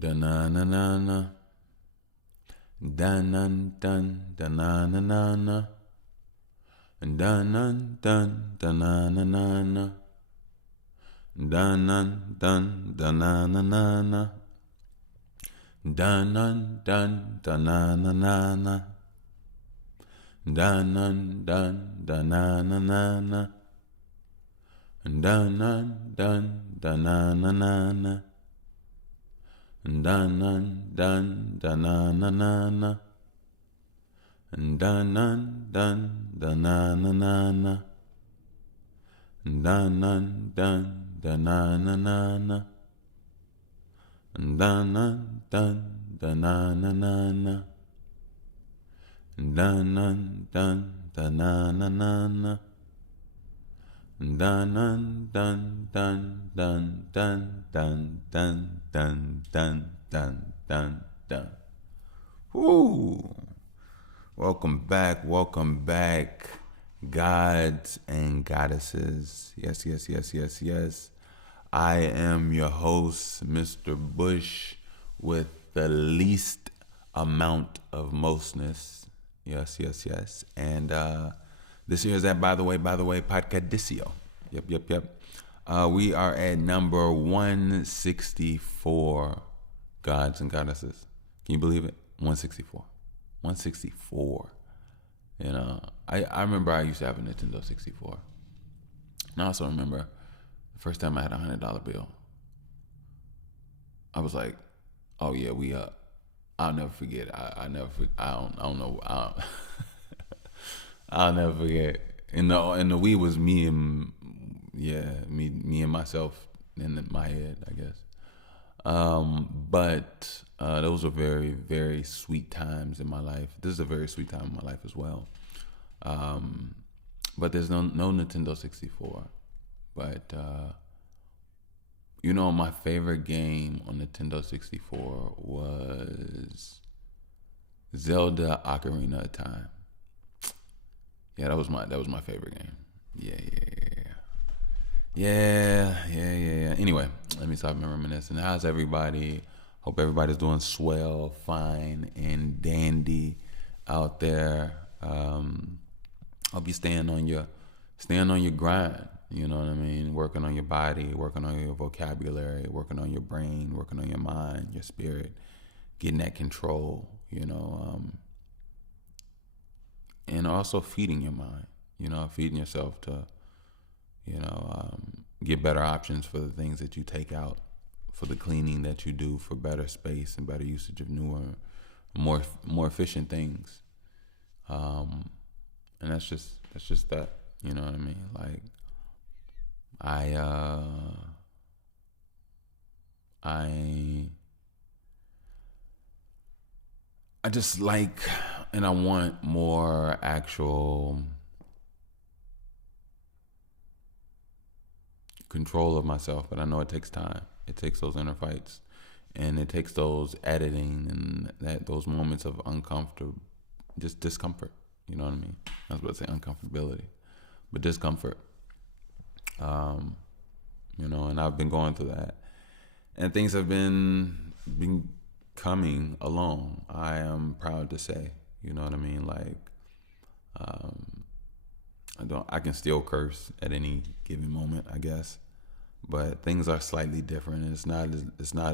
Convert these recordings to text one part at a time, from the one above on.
Da na na na na. Da nan dun da na na na na. Da nan dun da na na na na. Da nan dun da na na na na. Da nan dun da na na na na. Da nan dun da na na na na. Da nan dun da na na na na. Da nan dun da na na na na. Da nan dun da na na na na. Da nan dun da na na na na. Da nan dun da na na na na. Da nan dun da na na na na. Dun dun dun dun dun dun dun dun dun dun dun dun dun. Woo! Welcome back, gods and goddesses. Yes, yes, yes, yes, yes. I am your host, Mr. Bush, with the least amount of mostness. Yes, yes, yes. And this here is that, by the way, Podcadicio. Yep. We are at number 164, gods and goddesses. Can you believe it? 164. 164. You know, I remember I used to have a Nintendo 64. And I also remember the first time I had $100 bill. I was like, oh yeah, we up. I'll never forget. I don't know. I'll never forget. And the Wii was me and myself in my head, I guess. But those were very, very sweet times in my life. This is a very sweet time in my life as well. But there's no Nintendo 64. But my favorite game on Nintendo 64 was Zelda Ocarina of Time. Yeah, that was my favorite game. Yeah. Anyway, let me stop reminiscing. How's everybody? Hope everybody's doing swell, fine, and dandy out there. Hope you staying on your grind. You know what I mean? Working on your body, working on your vocabulary, working on your brain, working on your mind, your spirit, getting that control. And also feeding your mind. Feeding yourself to, get better options for the things that you take out, for the cleaning that you do, for better space and better usage of newer, more efficient things. And that's just that. You know what I mean? Like, I just like, and I want more actual control of myself, but I know it takes time. It takes those inner fights, and it takes those editing and those moments of just discomfort. You know what I mean? I was about to say uncomfortability, but discomfort. And I've been going through that, and things have been coming along. I am proud to say, you know what I mean? Like, I can still curse at any given moment, I guess, but things are slightly different. It's not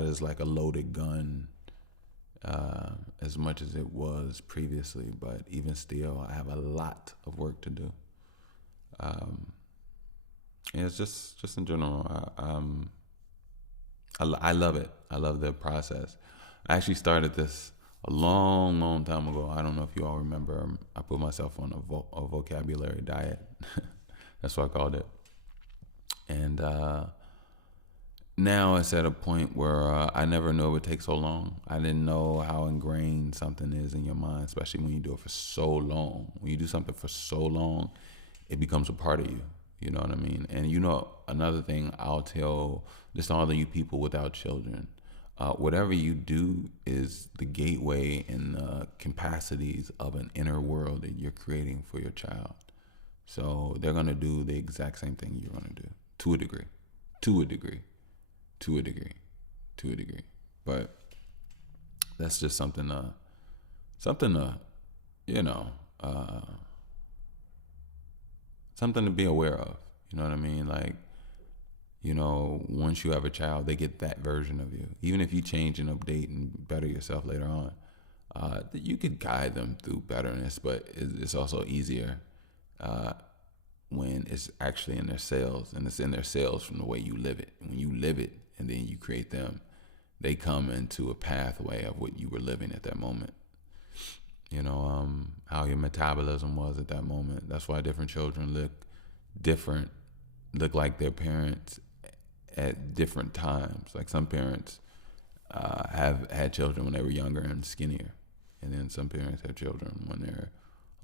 as like a loaded gun, as much as it was previously, but even still, I have a lot of work to do. And it's just in general, I love it. I love the process. I actually started this a long, long time ago. I don't know if you all remember. I put myself on a vocabulary diet. That's what I called it. And now it's at a point where I never knew it would take so long. I didn't know how ingrained something is in your mind, especially when you do it for so long. When you do something for so long, it becomes a part of you. You know what I mean? And another thing I'll tell just all of you people without children, whatever you do is the gateway and the capacities of an inner world that you're creating for your child. So they're going to do the exact same thing you're going to do, to a degree. But that's just something to, you know, something to be aware of. You know what I mean? Like, once you have a child, they get that version of you. Even if you change and update and better yourself later on, you could guide them through betterness, but it's also easier when it's actually in their cells, and it's in their cells from the way you live it. When you live it and then you create them, they come into a pathway of what you were living at that moment. How your metabolism was at that moment. That's why different children look like their parents at different times. Like some parents have had children when they were younger and skinnier, and then some parents have children when they're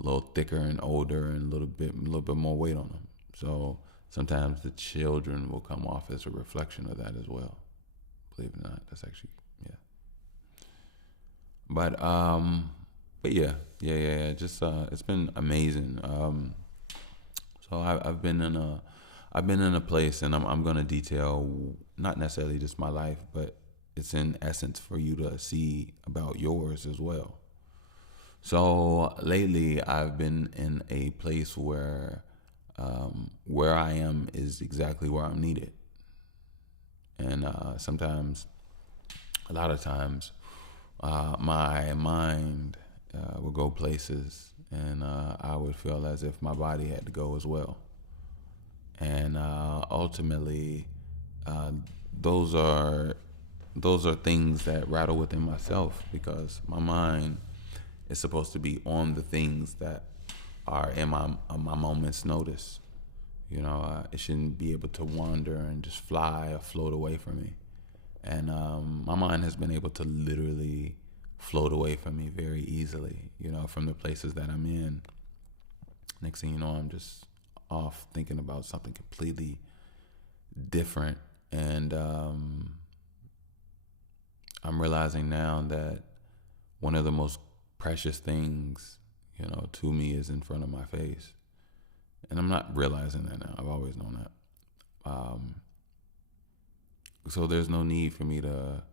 a little thicker and older and a little bit more weight on them. So sometimes the children will come off as a reflection of that as well. Believe it or not, that's actually, yeah. But yeah. Just it's been amazing. So I've been in a place, and I'm gonna detail not necessarily just my life, but it's in essence for you to see about yours as well. So lately, I've been in a place where I am is exactly where I'm needed, and sometimes, a lot of times, my mind would go places, and I would feel as if my body had to go as well. And ultimately, those are things that rattle within myself, because my mind is supposed to be on the things that are in my moment's notice. It shouldn't be able to wander and just fly or float away from me. And my mind has been able to literally float away from me very easily, from the places that I'm in. Next thing you know, I'm just off thinking about something completely different. And I'm realizing now that one of the most precious things, to me is in front of my face. And I'm not realizing that now. I've always known that. So there's no need for me to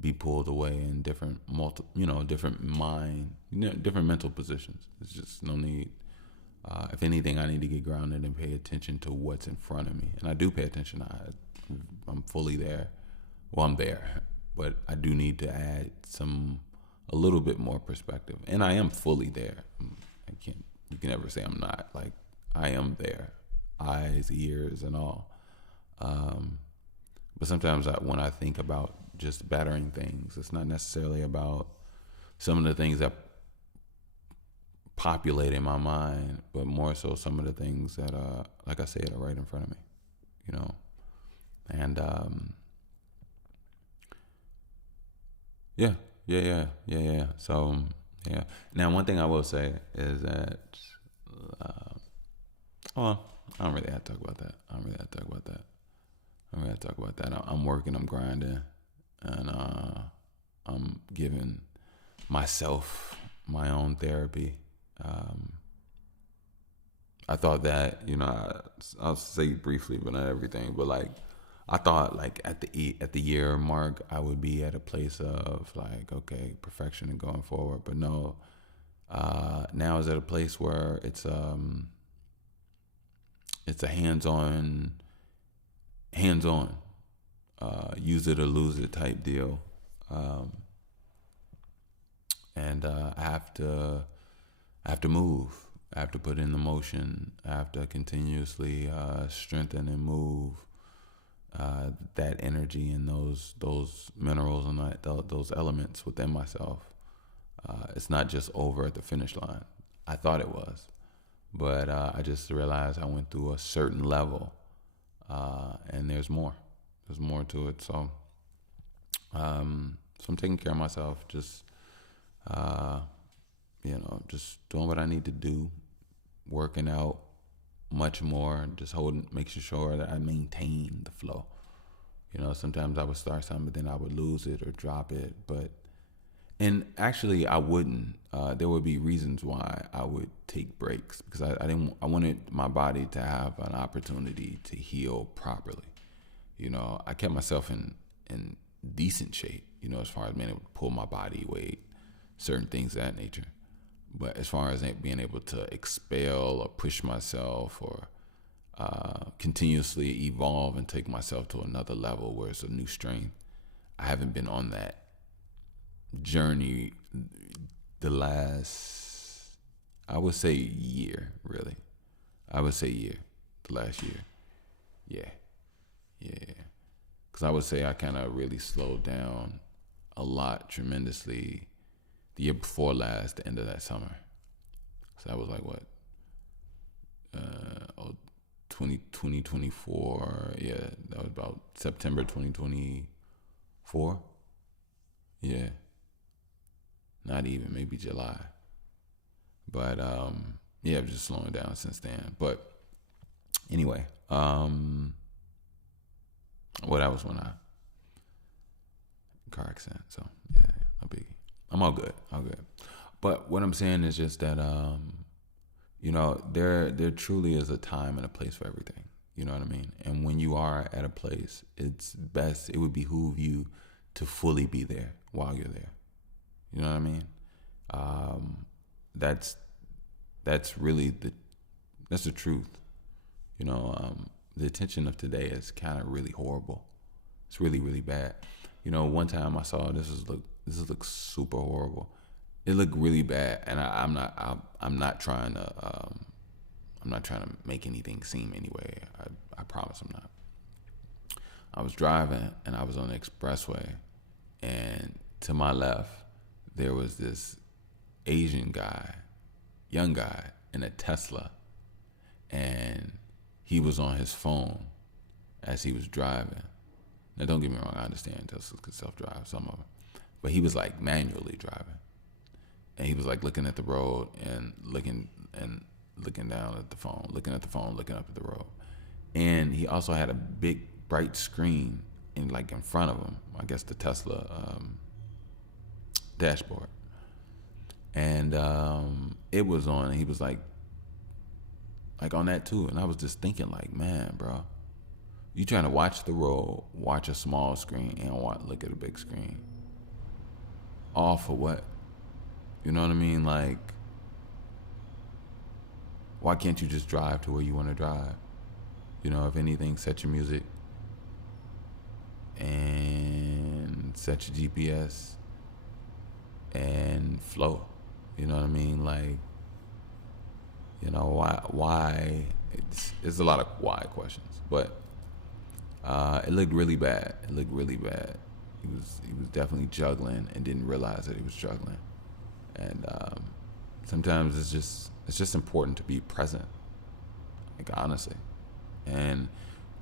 be pulled away in different different mental positions. There's just no need. If anything, I need to get grounded and pay attention to what's in front of me. And I do pay attention. I'm fully there. Well, I'm there, but I do need to add a little bit more perspective. And I am fully there. You can never say I'm not. Like, I am there, eyes, ears, and all. But sometimes when I think about just bettering things, it's not necessarily about some of the things that populate in my mind, but more so some of the things that, like I said, are right in front of me, And yeah. So yeah. Now, one thing I will say is that, I don't really have to talk about that. I'm working, I'm grinding, and I'm giving myself my own therapy. I thought that, I'll say briefly, but not everything, but like, I thought like at the year mark, I would be at a place of like, okay, perfection and going forward. But no, now is at a place where it's a hands-on, use it or lose it type deal. And I have to move. I have to put in the motion. I have to continuously strengthen and move that energy and those minerals and those elements within myself. It's not just over at the finish line. I thought it was, but I just realized I went through a certain level, and there's more. There's more to it. So I'm taking care of myself. Just just doing what I need to do, working out much more, just making sure that I maintain the flow. Sometimes I would start something, but then I would lose it or drop it. And actually I wouldn't. There would be reasons why I would take breaks, because I wanted my body to have an opportunity to heal properly. I kept myself in decent shape, as far as being able to pull my body weight, certain things of that nature. But as far as being able to expel or push myself or continuously evolve and take myself to another level where it's a new strength, I haven't been on that journey the last, I would say, year, really. I would say year, the last year. Yeah. Because I would say I kind of really slowed down a lot tremendously the year before last, the end of that summer. So that was like what? 2024. Yeah, that was about September 2024. Yeah. Not even, maybe July. But yeah, I'm just slowing down since then. But anyway, what else when I car accident? So yeah, no biggie. I'm all good. But what I'm saying is just that there truly is a time and a place for everything. You know what I mean? And when you are at a place, it would behoove you to fully be there while you're there. You know what I mean? That's really that's the truth. The attention of today is kind of really horrible. It's really, really bad. One time I saw this looks super horrible. It looked really bad, and I'm not trying to make anything seem anyway. I promise I'm not. I was driving and I was on the expressway, and to my left there was this Asian guy, young guy in a Tesla, and he was on his phone as he was driving. Now, don't get me wrong, I understand Teslas could self-drive, some of them, but he was like manually driving, and he was like looking at the road and looking down at the phone, looking up at the road, and he also had a big bright screen in front of him. I guess the Tesla dashboard, and it was on, and he was like on that too. And I was just thinking, man, bro, you trying to watch the road, watch a small screen, and look at a big screen, all for what? You know what I mean? Why can't you just drive to where you want to drive? If anything, set your music and set your GPS and flow. You know what I mean? Why? It's a lot of why questions, but it looked really bad. He was definitely juggling and didn't realize that he was juggling. And sometimes it's just important to be present, honestly. And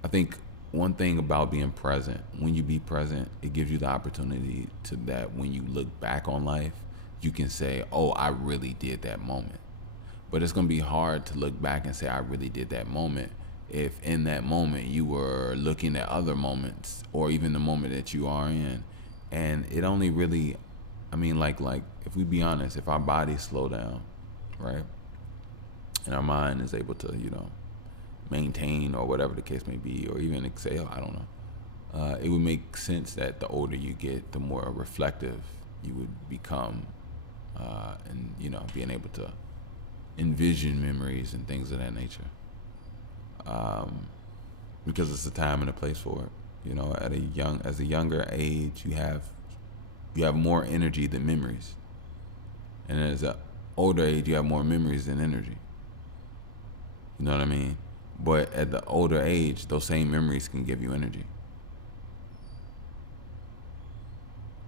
I think one thing about being present, when you be present, it gives you the opportunity to that when you look back on life, you can say, oh, I really did that moment. But it's going to be hard to look back and say, I really did that moment, if in that moment you were looking at other moments or even the moment that you are in. And it only really, if we be honest, if our bodies slow down, right, and our mind is able to, maintain or whatever the case may be, or even exhale, I don't know, it would make sense that the older you get, the more reflective you would become, and being able to envision memories and things of that nature, because it's a time and a place for it. As a younger age, you have more energy than memories, and as an older age, you have more memories than energy. You know what I mean? But at the older age, those same memories can give you energy.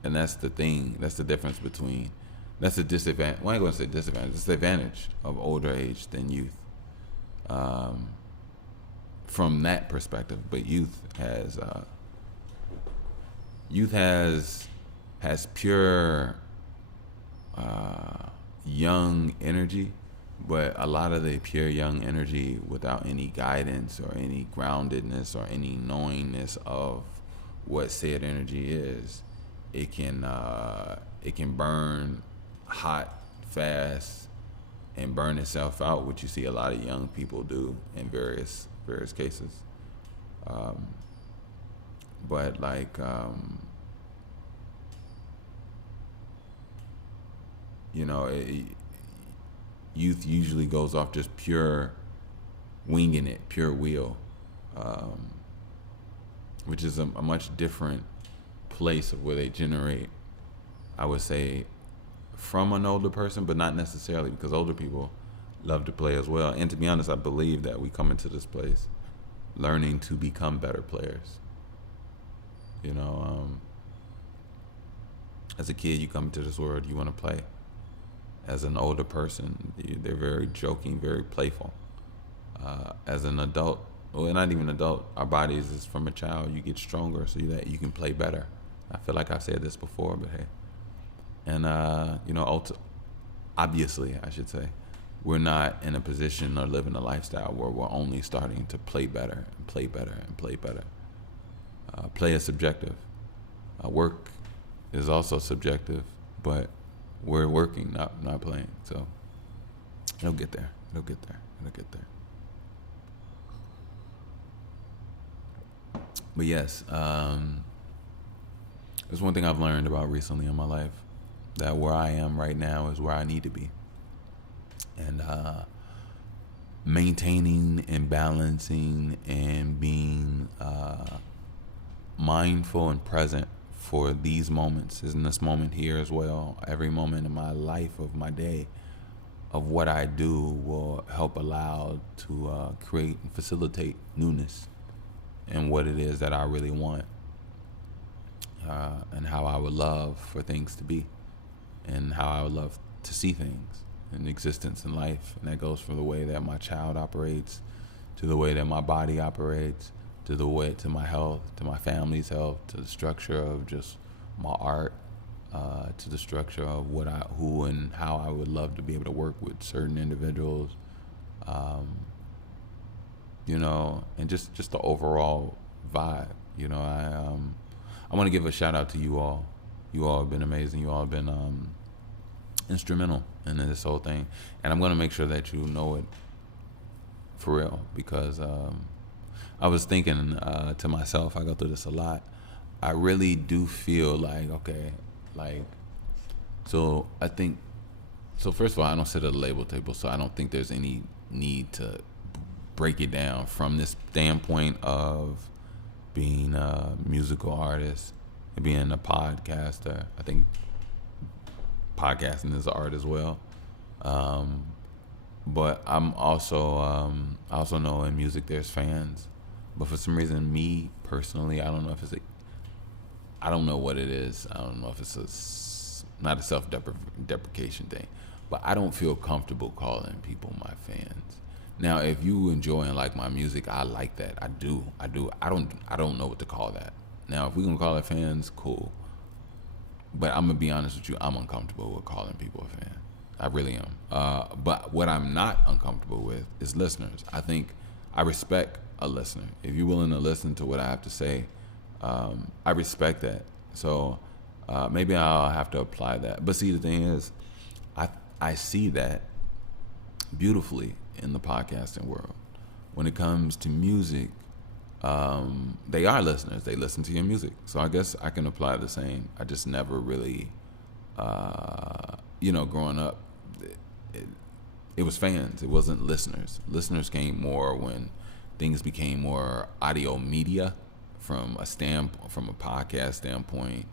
And that's the thing. That's the difference between, that's the disadvantage. Well, I ain't going to say disadvantage. It's the advantage of older age than youth. From that perspective. But youth has pure young energy. But a lot of the pure young energy, without any guidance or any groundedness or any knowingness of what said energy is, it can burn hot, fast, and burn itself out, which you see a lot of young people do in various cases. But you know, youth usually goes off just pure winging it, pure wheel, which is a much different place of where they generate, I would say, from an older person, but not necessarily, because older people love to play as well. And to be honest, I believe that we come into this place learning to become better players. You know, as a kid, you come into this world, you want to play. As an older person, they're very joking, very playful. As an adult, well, not even adult, our bodies is from a child. You get stronger so that you can play better. I feel like I've said this before, but hey. And, you know, obviously, I should say, we're not in a position or living a lifestyle where we're only starting to play better and play better and play better. Play is subjective. Work is also subjective, but we're working, not playing. So it'll get there. It'll get there. It'll get there. But yes, there's one thing I've learned about recently in my life, that where I am right now is where I need to be. And maintaining and balancing and being mindful and present for these moments, is in this moment here as well. Every moment in my life, of my day, of what I do will help allow to create and facilitate newness in what it is that I really want, and how I would love for things to be, and how I would love to see things in existence in life. And that goes from the way that my child operates, to the way that my body operates, to the way, to my health, to my family's health, to the structure of just my art, to the structure of who and how I would love to be able to work with certain individuals, you know, and just the overall vibe. You know, I want to give a shout out to you all. You all have been amazing. You all have been instrumental in this whole thing, and I'm going to make sure that you know it for real, because I was thinking to myself, I go through this a lot. I really do feel like, okay, like, so I think, so first of all, I don't sit at a label table, so I don't think there's any need to break it down from this standpoint of being a musical artist and being a podcaster. I think podcasting is art as well. But I'm also, I also know in music there's fans. But for some reason, me personally, I don't know if it's I don't know what it is. I don't know if it's not a self-deprecation thing. But I don't feel comfortable calling people my fans. Now, if you enjoy and like my music, I like that. I do. I don't know what to call that. Now, if we gonna call it fans, cool. But I'm gonna be honest with you, I'm uncomfortable with calling people a fan. I really am. But what I'm not uncomfortable with is listeners. I think I respect a listener. If you're willing to listen to what I have to say, I respect that. So maybe I'll have to apply that. But see, the thing is, I see that beautifully in the podcasting world. When it comes to music, they are listeners. They listen to your music. So I guess I can apply the same. I just never really, growing up, it was fans. It wasn't listeners. Listeners came more when things became more audio media, from a podcast standpoint,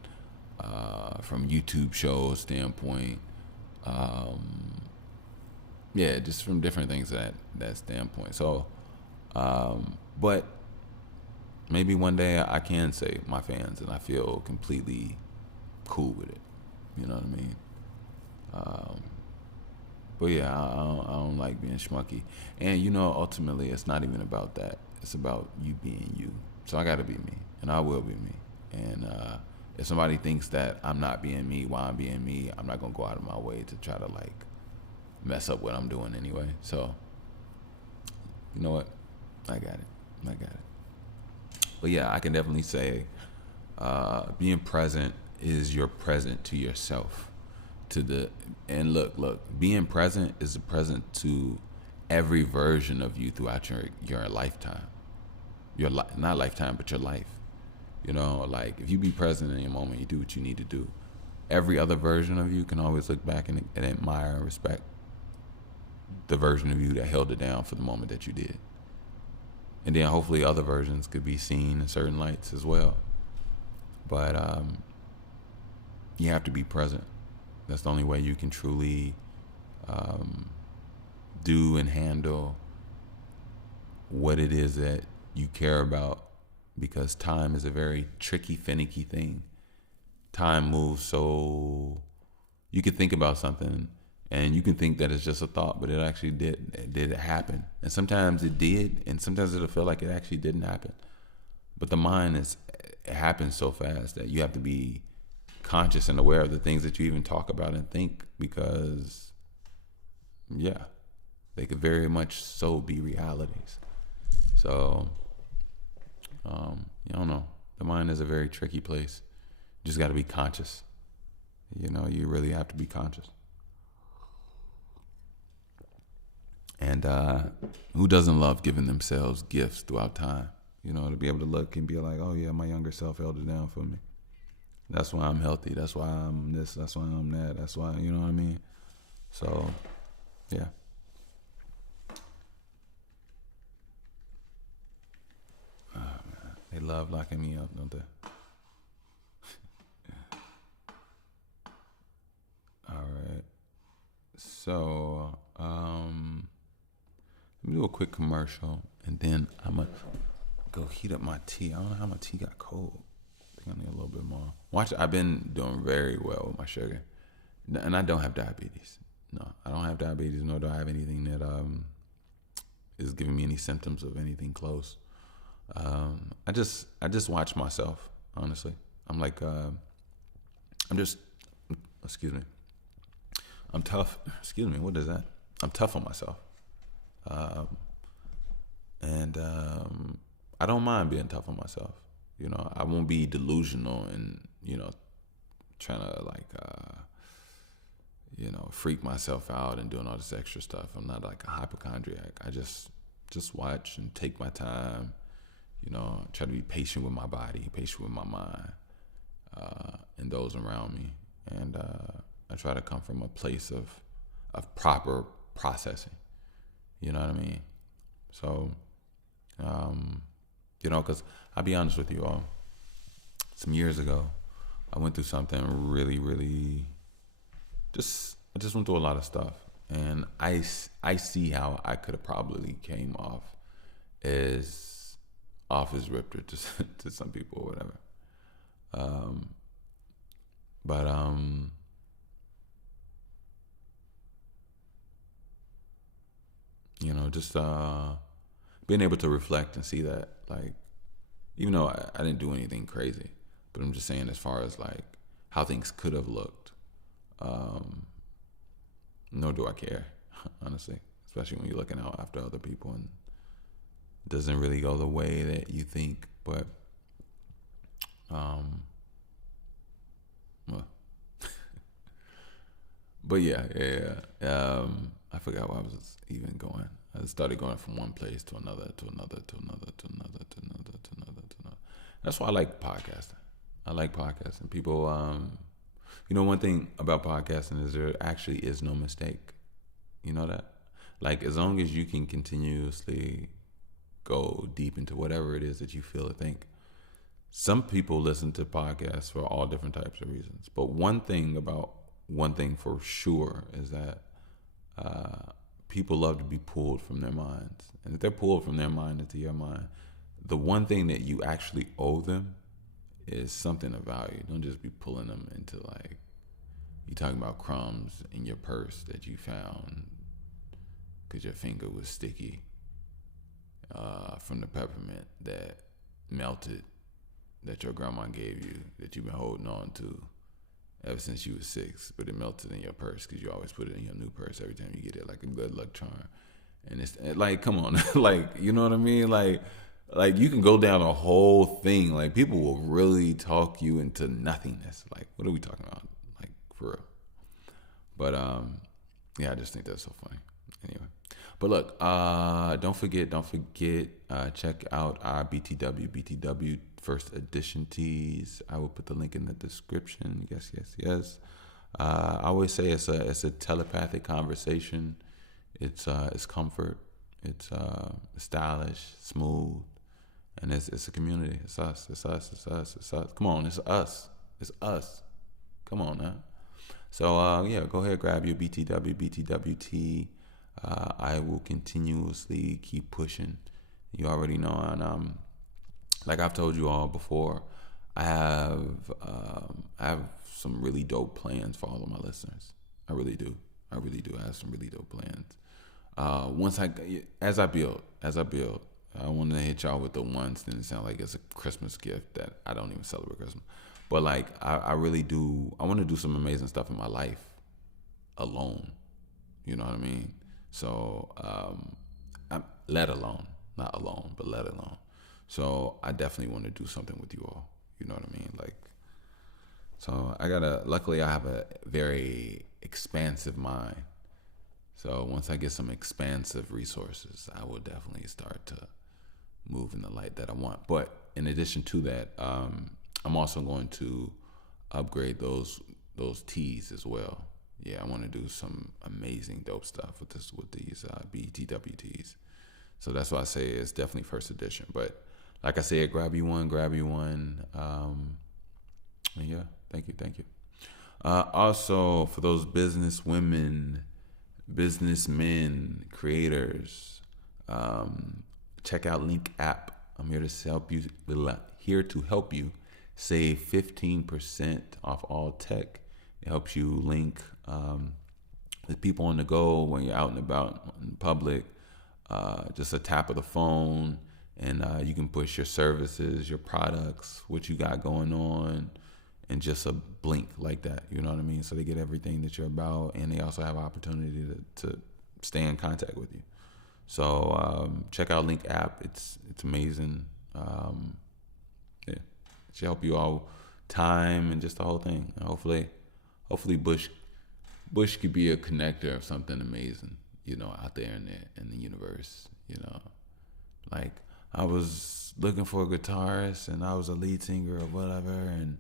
from YouTube shows standpoint. Just from different things that standpoint. So, but maybe one day I can say my fans, and I feel completely cool with it. You know what I mean? But yeah, I don't like being schmucky. And ultimately, it's not even about that. It's about you being you. So I gotta be me, and I will be me. And if somebody thinks that I'm not being me while I'm being me, I'm not gonna go out of my way to try to mess up what I'm doing anyway. So, you know what? I got it. But yeah, I can definitely say being present is you're present to yourself. And look, being present is a present to every version of you throughout your lifetime. Not lifetime, but your life. If you be present in your moment, you do what you need to do. every other version of you can always look back and admire and respect the version of you that held it down for the moment that you did. And then hopefully other versions could be seen in certain lights as well. But you have to be present. That's the only way you can truly do and handle what it is that you care about, because time is a very tricky, finicky thing. Time moves so you could think about something and you can think that it's just a thought, but it actually did happen. And sometimes it did, and sometimes it'll feel like it actually didn't happen. But the mind it happens so fast that you have to be conscious and aware of the things that you even talk about and think, because they could very much so be realities. So I don't know. The mind is a very tricky place. You just got to be conscious. You really have to be conscious. And who doesn't love giving themselves gifts throughout time? To be able to look and be like, oh yeah, my younger self held it down for me. That's why I'm healthy. That's why I'm this. That's why I'm that. That's why, you know what I mean? So, yeah. Oh, man. They love locking me up, don't they? All right. So, let me do a quick commercial, and then I'm going to go heat up my tea. I don't know how my tea got cold. I think I need a little bit more. I've been doing very well with my sugar. And I don't have diabetes. No, I don't have diabetes, nor do I have anything that is giving me any symptoms of anything close. I just watch myself, honestly. I'm like, I'm tough. Excuse me, what is that? I'm tough on myself. And I don't mind being tough on myself. I won't be delusional and, trying to freak myself out and doing all this extra stuff. I'm not like a hypochondriac. I just watch and take my time, try to be patient with my body, patient with my mind, and those around me. And I try to come from a place of proper processing. You know what I mean? So, because I'll be honest with you all. Some years ago, I went through something really, really, I just went through a lot of stuff. And I see how I could have probably came off as ripper to some people or whatever. Just being able to reflect and see that, like, even though I didn't do anything crazy, but I'm just saying as far as like how things could have looked, nor do I care, honestly, especially when you're looking out after other people and it doesn't really go the way that you think. But but yeah. I forgot where I was even going. I started going from one place to another, to another, to another, to another, to another, to another, to another. That's why I like podcasting. I like podcasting. People, one thing about podcasting is there actually is no mistake. You know that? Like, as long as you can continuously go deep into whatever it is that you feel or think. Some people listen to podcasts for all different types of reasons. But one thing for sure is that people love to be pulled from their minds. And if they're pulled from their mind into your mind, the one thing that you actually owe them is something of value. Don't just be pulling them into, like, you talking about crumbs in your purse that you found because your finger was sticky from the peppermint that melted, that your grandma gave you, that you've been holding on to ever since you was 6, but it melted in your purse because you always put it in your new purse every time you get it, like a good luck charm. And it's like, come on, like, you know what I mean? Like you can go down a whole thing. Like, people will really talk you into nothingness. Like, what are we talking about? Like, for real. But I just think that's so funny. Anyway, But look, don't forget, check out our BTW first edition tees. I will put the link in the description. Yes. I always say it's a telepathic conversation. It's comfort. It's stylish, smooth, and it's a community. It's us. Come on, it's us. Come on now. So go ahead, grab your BTWT. I will continuously keep pushing. You already know, and like I've told you all before, I have some really dope plans for all of my listeners. I really do. I have some really dope plans. As I build, I want to hit y'all with the ones. Then it sound like it's a Christmas gift that I don't even celebrate Christmas. But like I really do. I want to do some amazing stuff in my life alone. You know what I mean? So I'm let alone, not alone, but let alone. So I definitely want to do something with you all. You know what I mean? Like, so luckily I have a very expansive mind. So once I get some expansive resources, I will definitely start to move in the light that I want. But in addition to that, I'm also going to upgrade those tees as well. Yeah, I want to do some amazing dope stuff with these BTW tees. So that's why I say it's definitely first edition. But like I said, grab you one. And yeah, thank you. Also, for those businesswomen, businessmen, creators, check out Link App. I'm here to help you save 15% off all tech. It helps you link with people on the go when you're out and about in public. Just a tap of the phone, and you can push your services, your products, what you got going on, in just a blink like that. You know what I mean? So they get everything that you're about, and they also have an opportunity to stay in contact with you. So check out Link App. It's amazing. It should help you all time and just the whole thing. And hopefully Bush could be a connector of something amazing, out there in the universe. Like I was looking for a guitarist, and I was a lead singer or whatever, and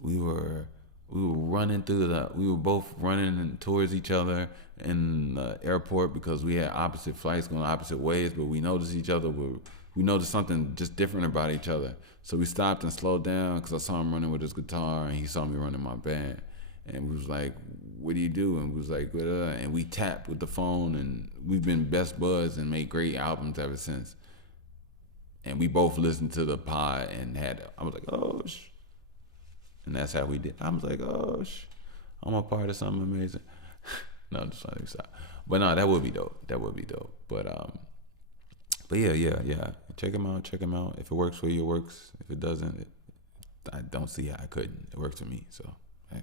we were both running towards each other in the airport because we had opposite flights going opposite ways, but we noticed each other. We noticed something just different about each other. So we stopped and slowed down because I saw him running with his guitar, and he saw me running my band. And we was like, what do you do? And we was like, and we tapped with the phone, and we've been best buds and made great albums ever since. And we both listened to the pod and I was like, oh, and that's how we did. I was like, oh, I'm a part of something amazing. No, just like stop. But no, that would be dope. But yeah. Check him out. If it works for you, it works. If it doesn't, I don't see how I couldn't. It works for me. So, hey.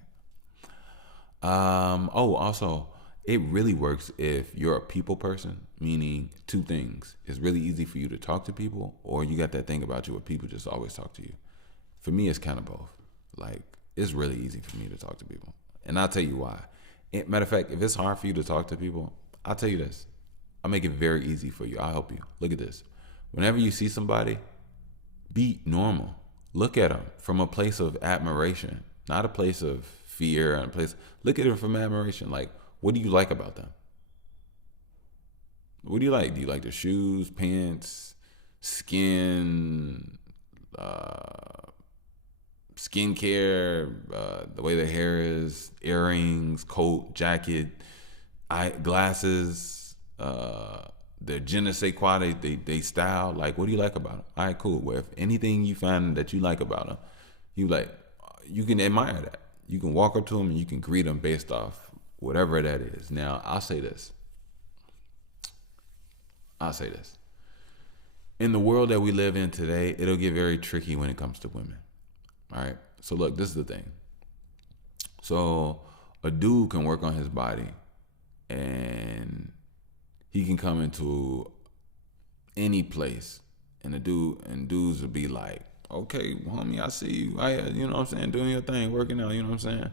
Also, it really works if you're a people person, meaning two things. It's really easy for you to talk to people, or you got that thing about you where people just always talk to you. For me, it's kind of both. Like, it's really easy for me to talk to people. And I'll tell you why. Matter of fact, if it's hard for you to talk to people, I'll tell you this. I'll make it very easy for you. I'll help you. Look at this. Whenever you see somebody, be normal. Look at them from a place of admiration, not a place of fear. Look at them from admiration. Like, what do you like about them? What do you like? Do you like their shoes, pants, skin, skincare, the way their hair is, earrings, coat, jacket, glasses, their je ne sais quoi, they style. Like, what do you like about them? All right, cool. Well, if anything you find that you like about them, you can admire that. You can walk up to them and you can greet them based off whatever that is. Now, I'll say this. In the world that we live in today, it'll get very tricky when it comes to women. All right. So look, this is the thing. So a dude can work on his body, and he can come into any place, and dudes will be like, okay, homie, I see you. You know what I'm saying, doing your thing, working out, you know what I'm saying?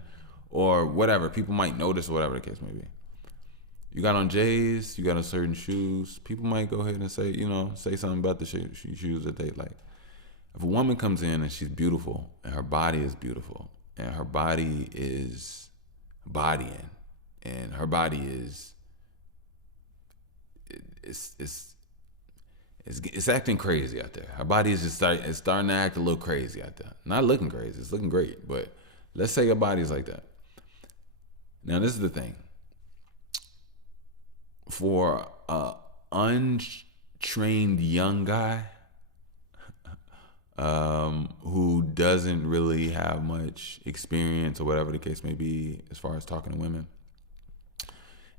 Or whatever. People might notice, or whatever the case may be. You got on J's, you got on certain shoes. People might go ahead and say, say something about the shoes that they like. If a woman comes in and she's beautiful and her body is beautiful and her body is bodying and her body is it's acting crazy out there. Her body is just starting to act a little crazy out there. Not looking crazy, it's looking great, but let's say your body's like that. Now this is the thing. For a untrained young guy who doesn't really have much experience or whatever the case may be as far as talking to women,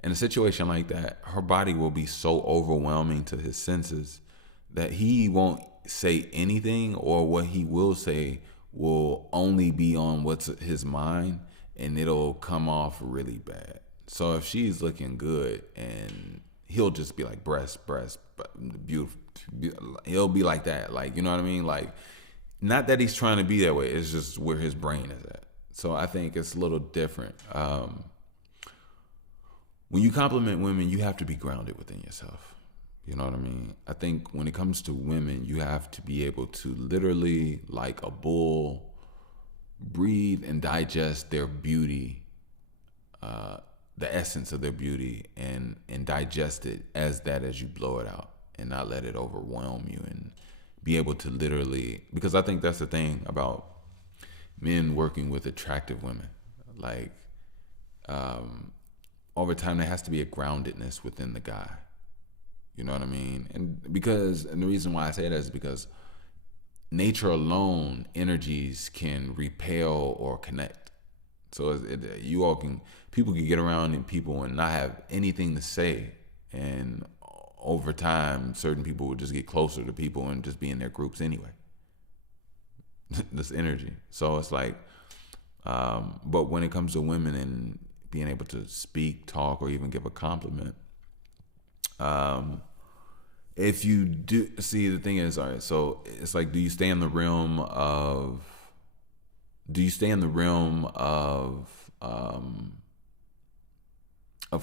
in a situation like that, her body will be so overwhelming to his senses that he won't say anything, or what he will say will only be on what's his mind, and it'll come off really bad. So if she's looking good, and he'll just be like breast, beautiful. He'll be like that, like, you know what I mean? Like, not that he's trying to be that way. It's just where his brain is at. So I think it's a little different. When you compliment women, you have to be grounded within yourself. You know what I mean? I think when it comes to women, you have to be able to literally, like a bull, breathe and digest their beauty, the essence of their beauty, and digest it as you blow it out, and not let it overwhelm you, and be able to literally, because I think that's the thing about men working with attractive women. Like, over time, there has to be a groundedness within the guy. You know what I mean? And the reason why I say that is because nature alone, energies can repel or connect. So people can get around in people and not have anything to say. And over time, certain people will just get closer to people and just be in their groups anyway. This energy. So it's like, but when it comes to women and being able to speak, talk, or even give a compliment, if you do see, the thing is, all right, so it's like, do you stay in the realm of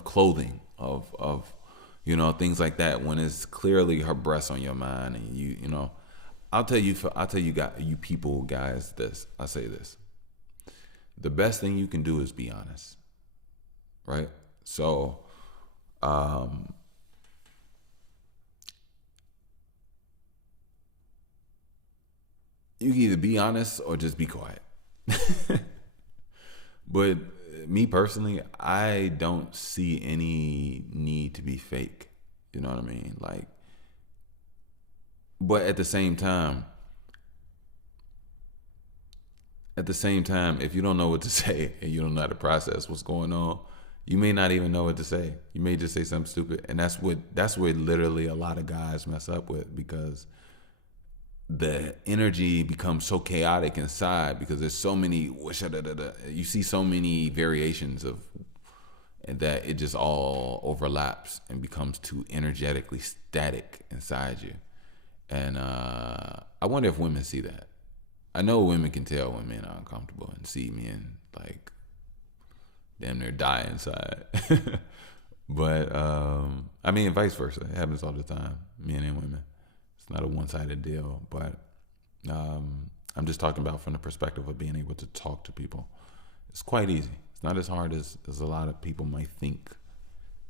clothing, of things like that, when it's clearly her breasts on your mind, and I'll tell you guys, this, I say this: the best thing you can do is be honest, right? So, you can either be honest or just be quiet. But me personally, I don't see any need to be fake. You know what I mean? Like, but at the same time, if you don't know what to say and you don't know how to process what's going on, you may not even know what to say. You may just say something stupid, and that's where literally a lot of guys mess up with, because the energy becomes so chaotic inside, because there's so many, you see so many variations of, and that it just all overlaps and becomes too energetically static inside you. And I wonder if women see that. I know women can tell when men are uncomfortable and see men like damn near die inside. But I mean, vice versa. It happens all the time, men and women. It's not a one-sided deal, but I'm just talking about from the perspective of being able to talk to people. It's quite easy. It's not as hard as a lot of people might think.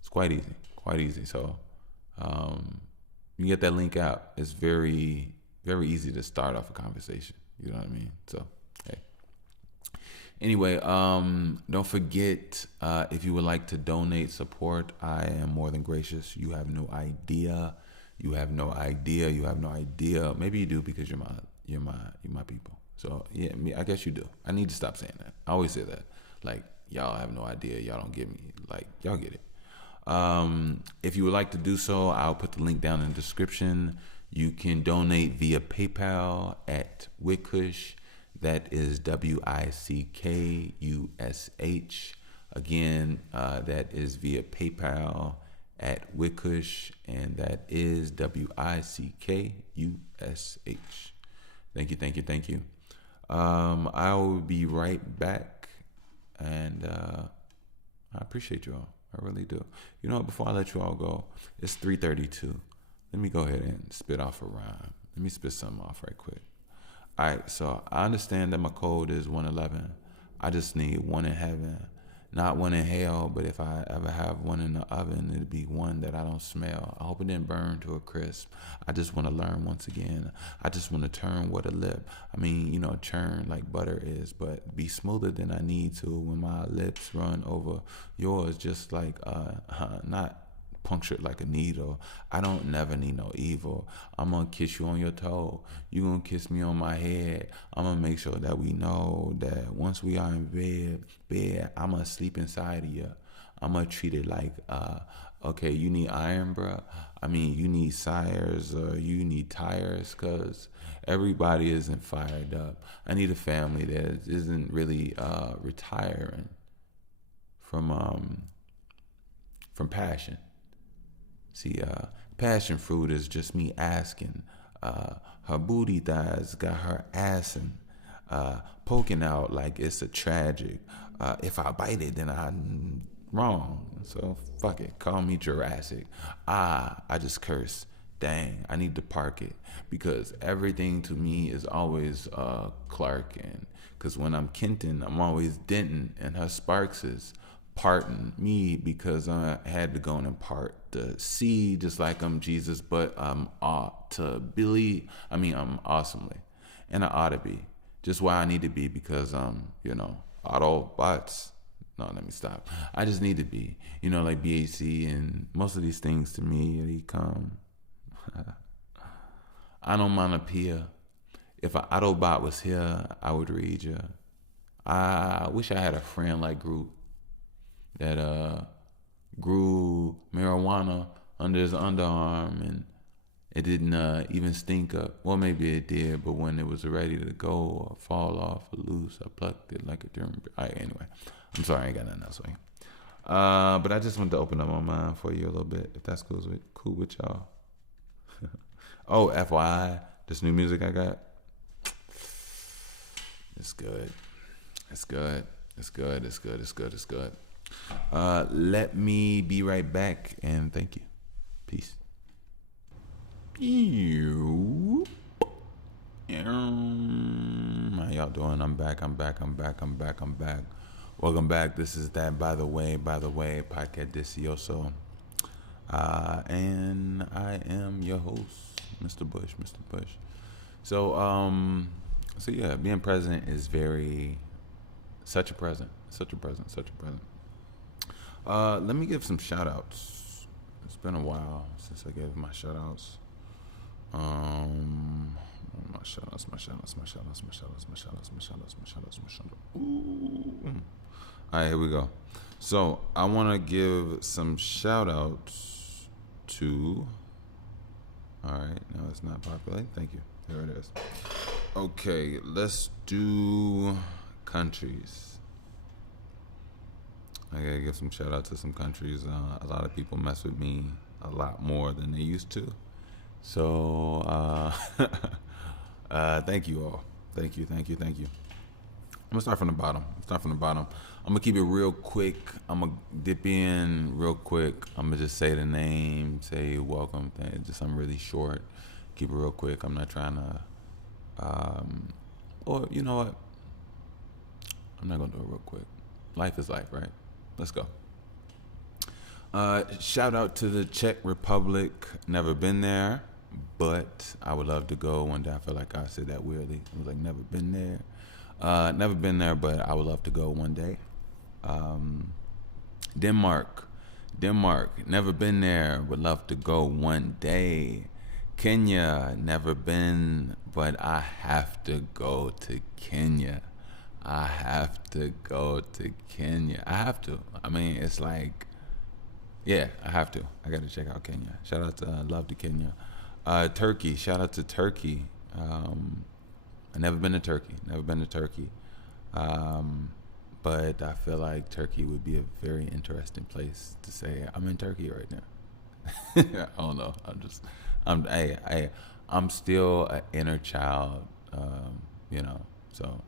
It's quite easy. So you get that link out. It's very, very easy to start off a conversation. You know what I mean? So, hey. Anyway, don't forget, if you would like to donate support, I am more than gracious. You have no idea. Maybe you do, because you're my people. So yeah, I guess you do. I need to stop saying that. I always say that. Like, y'all have no idea. Y'all don't get me. Like, y'all get it. If you would like to do so, I'll put the link down in the description. You can donate via PayPal at Wickush. That is WICKUSH. Again, that is via PayPal at Wickush, and that is WICKUSH. Thank you. I will be right back, and I appreciate you all. I really do. You know what? Before I let you all go, it's 3:32. Let me go ahead and spit off a rhyme. Let me spit something off right quick. All right, so I understand that my code is 111. I just need one in heaven, not one in hell, but if I ever have one in the oven, it'll be one that I don't smell. I hope it didn't burn to a crisp. I just want to learn once again. I just want to turn with a lip. I mean, churn like butter is, but be smoother than I need to when my lips run over yours, just like, not punctured like a needle. I don't never need no evil. I'm gonna kiss you on your toe. You gonna kiss me on my head. I'm gonna make sure that we know that once we are in bed, I'm gonna sleep inside of you. I'm gonna treat it like, okay, you need iron, bruh. I mean, you need sires or you need tires, cause everybody isn't fired up. I need a family that isn't really retiring from passion. See, passion fruit is just me asking. Her booty thighs got her assing, poking out like it's a tragic. If I bite it, then I'm wrong. So fuck it, call me Jurassic. I just curse. Dang, I need to park it because everything to me is always Clark. And because when I'm Kenton, I'm always Denton, and her Sparks is parting me because I had to go and impart the seed, just like I'm Jesus, but I'm awesomely, and I ought to be just why I need to be because Autobots. No, let me stop. I just need to be, like BAC and most of these things to me, they come. I don't mind appear. If an Autobot was here, I would read you. I wish I had a friend like Groot that grew marijuana under his underarm and it didn't even stink up. Well, maybe it did, but when it was ready to go or fall off or loose, I plucked it like a germ. Anyway, I'm sorry, I ain't got nothing else for you. But I just wanted to open up my mind for you a little bit, if that's cool with y'all. Oh, FYI, this new music I got, it's good. It's good. It's good. It's good. It's good. It's good. Let me be right back and thank you. Peace. How y'all doing? I'm back. Welcome back. This is that by the way, podcast delicioso. And I am your host, Mr. Bush. So yeah, being present is such a present. Let me give some shout outs. It's been a while since I gave my shout outs. My shout outs. Ooh. Alright, here we go. So I wanna give some shout outs to alright, no, it's not populating. Thank you. There it is. Okay, let's do countries. I gotta give some shout out to some countries. A lot of people mess with me a lot more than they used to. So, thank you all. Thank you. I'm gonna start from the bottom. I'm gonna keep it real quick. I'm gonna dip in real quick. I'm gonna just say the name, say welcome. I'm really short. Keep it real quick. I'm not trying to, or you know what? I'm not gonna do it real quick. Life is life, right? Let's go. Shout out to the Czech Republic. Never been there, but I would love to go one day. I feel like I said that weirdly. I was like, never been there, but I would love to go one day. Denmark. Never been there, would love to go one day. Kenya, never been, but I have to go to Kenya. I have to. I mean, it's like, yeah, I have to. I got to check out Kenya. Shout out to love to Kenya. Turkey. Shout out to Turkey. I've never been to Turkey. But I feel like Turkey would be a very interesting place to say I'm in Turkey right now. I don't know. I'm still an inner child, so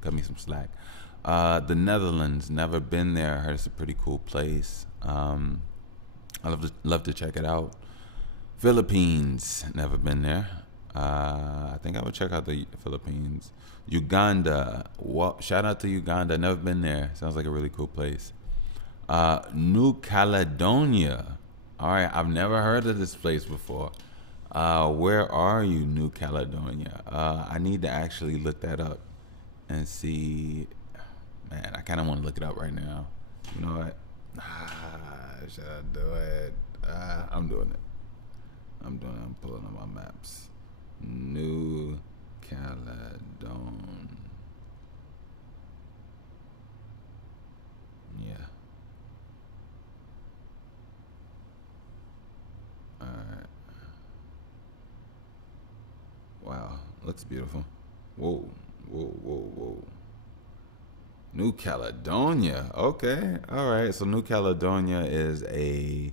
cut me some slack. The Netherlands, never been there. I heard it's a pretty cool place. I love to check it out. Philippines, never been there. I think I would check out the Philippines. Uganda, shout out to Uganda. Never been there. Sounds like a really cool place. New Caledonia. All right, I've never heard of this place before. Where are you, New Caledonia? I need to actually look that up and see. Man, I kind of want to look it up right now. You know what? Should I do it? I'm doing it. I'm pulling up my maps. New Caledonia. Yeah. All right. Wow, looks beautiful. Whoa, whoa. New Caledonia. Okay, all right. So New Caledonia is a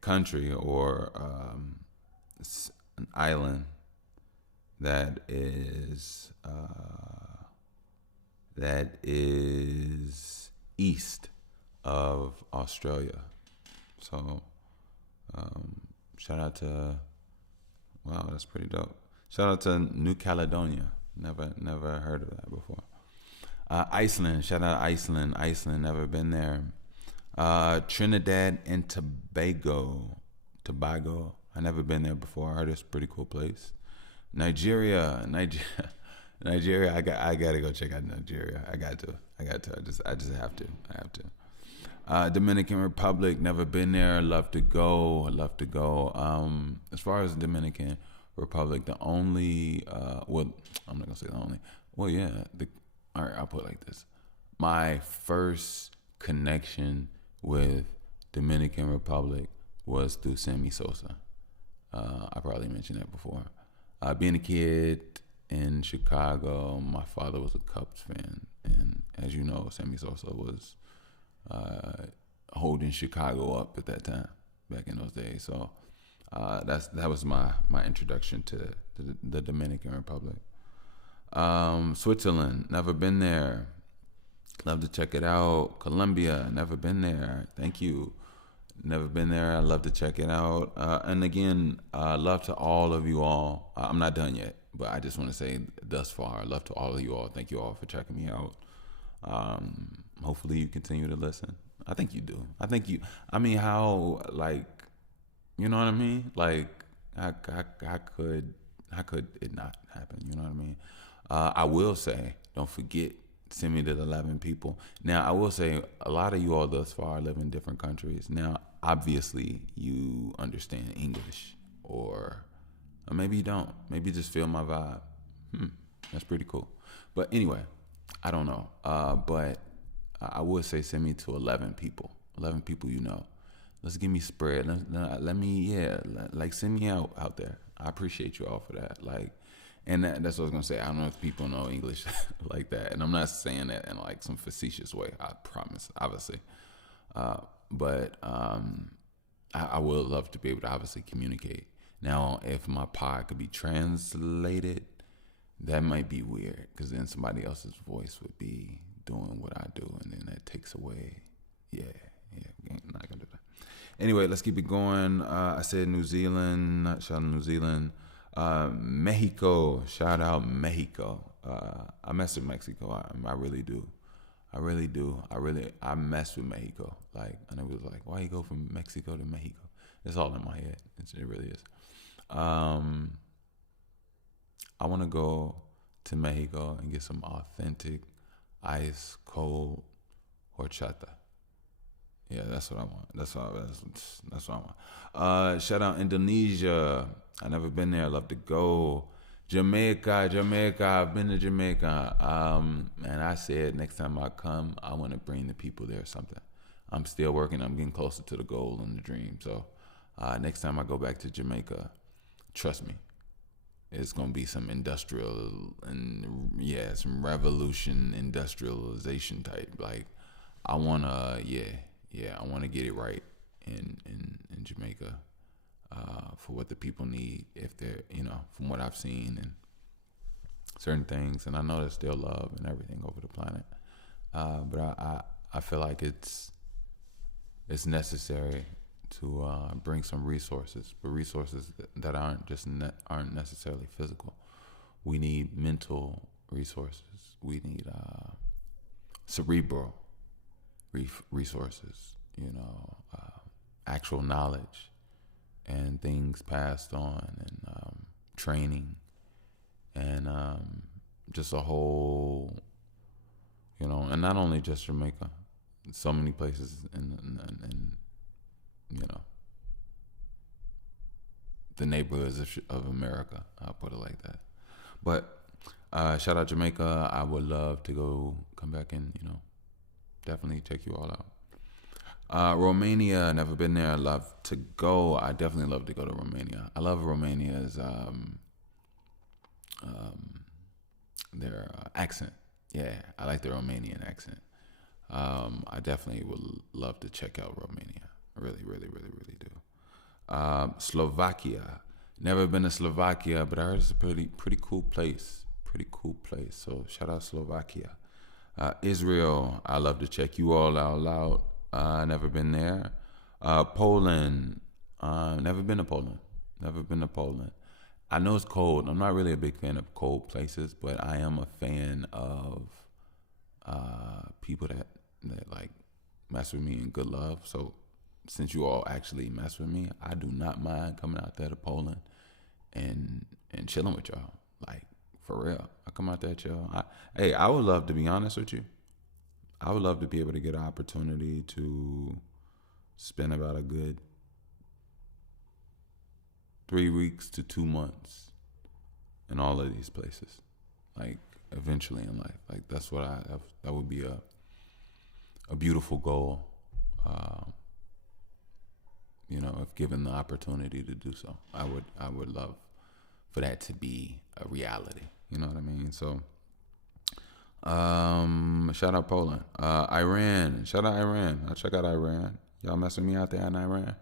country or an island that is east of Australia. So shout out to wow, that's pretty dope. Shout out to New Caledonia. Never heard of that before. Iceland. Shout out Iceland. Iceland. Never been there. Trinidad and Tobago. I never been there before. I heard it's a pretty cool place. Nigeria. Nigeria. I gotta go check out Nigeria. I got to. I just have to. Dominican Republic. Never been there. Love to go. As far as Dominican Republic, the only I'm not gonna say the only. Well, yeah. All right, I'll put it like this. My first connection with Dominican Republic was through Sammy Sosa. I probably mentioned that before. Being a kid in Chicago, my father was a Cubs fan. And as you know, Sammy Sosa was holding Chicago up at that time, back in those days. So that was my introduction to the Dominican Republic. Switzerland, never been there. Love to check it out. Colombia, never been there. Thank you. Never been there. I love to check it out. And again, love to all of you all. I'm not done yet, but I just want to say thus far, love to all of you all. Thank you all for checking me out. Hopefully you continue to listen. I think you do. How, like, you know what I mean? Like, how could it not happen? You know what I mean? I will say, don't forget, send me to the 11 people. Now, I will say, a lot of you all thus far live in different countries. Now, obviously, you understand English, or maybe you don't. Maybe you just feel my vibe. That's pretty cool. But anyway, I don't know. But I would say send me to 11 people. 11 people you know. Let's give me spread. Let me, send me out there. I appreciate you all for that. Like, and that's what I was going to say. I don't know if people know English like that. And I'm not saying that in like some facetious way. I promise, obviously. But I would love to be able to obviously communicate. Now, if my pod could be translated, that might be weird, because then somebody else's voice would be doing what I do, and then that takes away. Yeah, I'm not going to do that. Anyway, let's keep it going. I said New Zealand. Shout out New Zealand. Mexico. Shout out Mexico. I mess with Mexico. I really do. I mess with Mexico. Like, and it was like, why you go from Mexico to Mexico? It's all in my head. It really is. I want to go to Mexico and get some authentic ice cold horchata. Yeah, that's what I want. That's what I want. Shout out Indonesia. I never been there. I love to go. Jamaica. I've been to Jamaica. And I said next time I come, I want to bring the people there something. I'm still working. I'm getting closer to the goal and the dream. So next time I go back to Jamaica, trust me, it's gonna be some industrial and some revolution, industrialization type. Like, I wanna, I wanna get it right in Jamaica for what the people need, if they're, from what I've seen. And certain things, and I know there's still love and everything over the planet. But I feel like it's necessary to bring some resources, but resources that aren't necessarily physical. We need mental resources. We need cerebral resources. Actual knowledge and things passed on, and training, and just a whole, and not only just Jamaica, so many places in the neighborhoods of America. I'll put it like that. But shout out Jamaica. I would love to come back and definitely check you all out. Romania, never been there. I'd love to go. I definitely love to go to Romania. I love Romania's their accent. Yeah, I like the Romanian accent. I definitely would love to check out Romania. I really, really, really, really do. Slovakia. Never been to Slovakia, but I heard it's a pretty cool place. Pretty cool place. So shout out Slovakia. Israel. I love to check you all out. Never been there. Poland. Never been to Poland. Never been to Poland. I know it's cold. I'm not really a big fan of cold places, but I am a fan of people that like mess with me in good love. So since you all actually mess with me, I do not mind coming out there to Poland and chilling with y'all. Like, for real. I come out there, chill. I would love to be honest with you. I would love to be able to get an opportunity to spend about a good 3 weeks to 2 months in all of these places. Like, eventually in life. Like, that's what that would be a beautiful goal. If given the opportunity to do so, I would love for that to be a reality. You know what I mean? So, shout out Poland. Iran. Shout out Iran. I'll check out Iran. Y'all messing with me out there in Iran?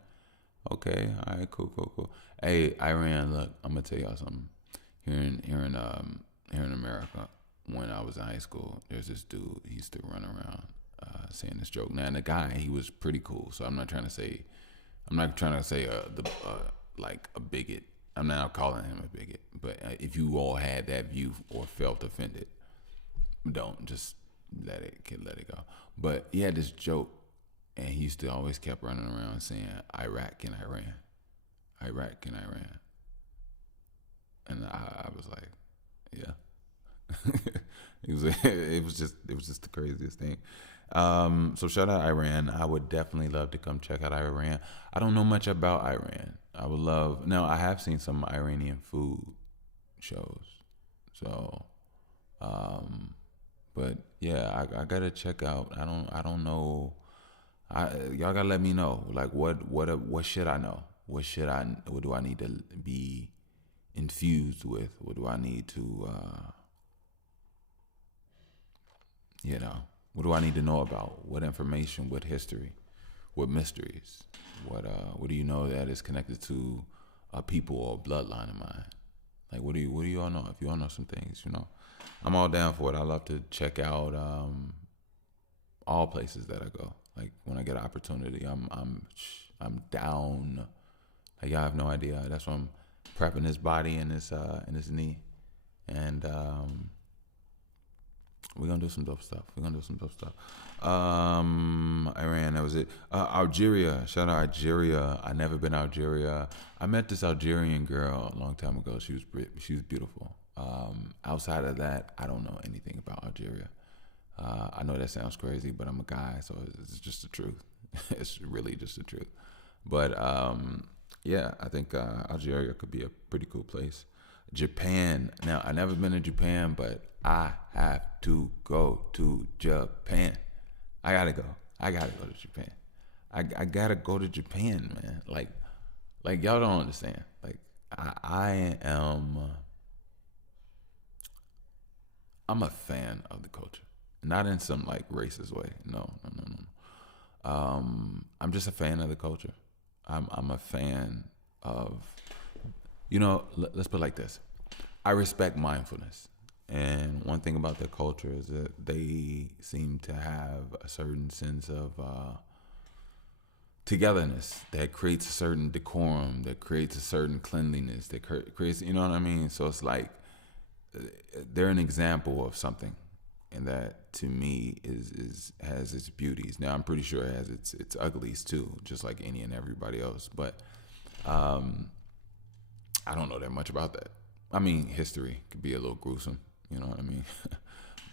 Okay. All right. Cool. Hey, Iran. Look, I'm gonna tell y'all something. Here in America, when I was in high school, there's this dude. He used to run around saying this joke. Now, and the guy, he was pretty cool. So I'm not trying to say like a bigot. I'm not calling him a bigot. But if you all had that view or felt offended, don't just let it go. But he had this joke, and he used to always kept running around saying Iraq and Iran, and I was like, yeah. it was just the craziest thing. So shout out Iran. I would definitely love to come check out Iran. I don't know much about Iran. I would love. Now, I have seen some Iranian food shows. So, but yeah, I gotta check out. I don't know. Y'all gotta let me know. Like, what should I know? What do I need to be infused with? What do I need to, what do I need to know about? What information? What history? What mysteries? What do you know that is connected to a people or a bloodline of mine? Like, what do you all know? If you all know some things, I'm all down for it. I love to check out all places that I go. Like, when I get an opportunity, I'm down. Like, y'all have no idea. That's why I'm prepping his body and his knee, and we're gonna do some dope stuff. Iran, that was it. Algeria, shout out Algeria. I never been to Algeria. I met this Algerian girl a long time ago. She was beautiful. Outside of that, I don't know anything about Algeria. I know that sounds crazy, but I'm a guy, so it's just the truth. It's really just the truth. But yeah, I think Algeria could be a pretty cool place. Japan. Now, I've never been to Japan, but I have to go to Japan. I gotta go to Japan. I gotta go to Japan, man. Like y'all don't understand. Like, I'm a fan of the culture. Not in some like racist way. No. I'm just a fan of the culture. I'm a fan of, let's put it like this. I respect mindfulness. And one thing about their culture is that they seem to have a certain sense of togetherness that creates a certain decorum, that creates a certain cleanliness, that creates, you know what I mean? So it's like they're an example of something, and that to me is has its beauties. Now I'm pretty sure it has its uglies too, just like any and everybody else. But I don't know that much about that. I mean, history could be a little gruesome, you know what I mean?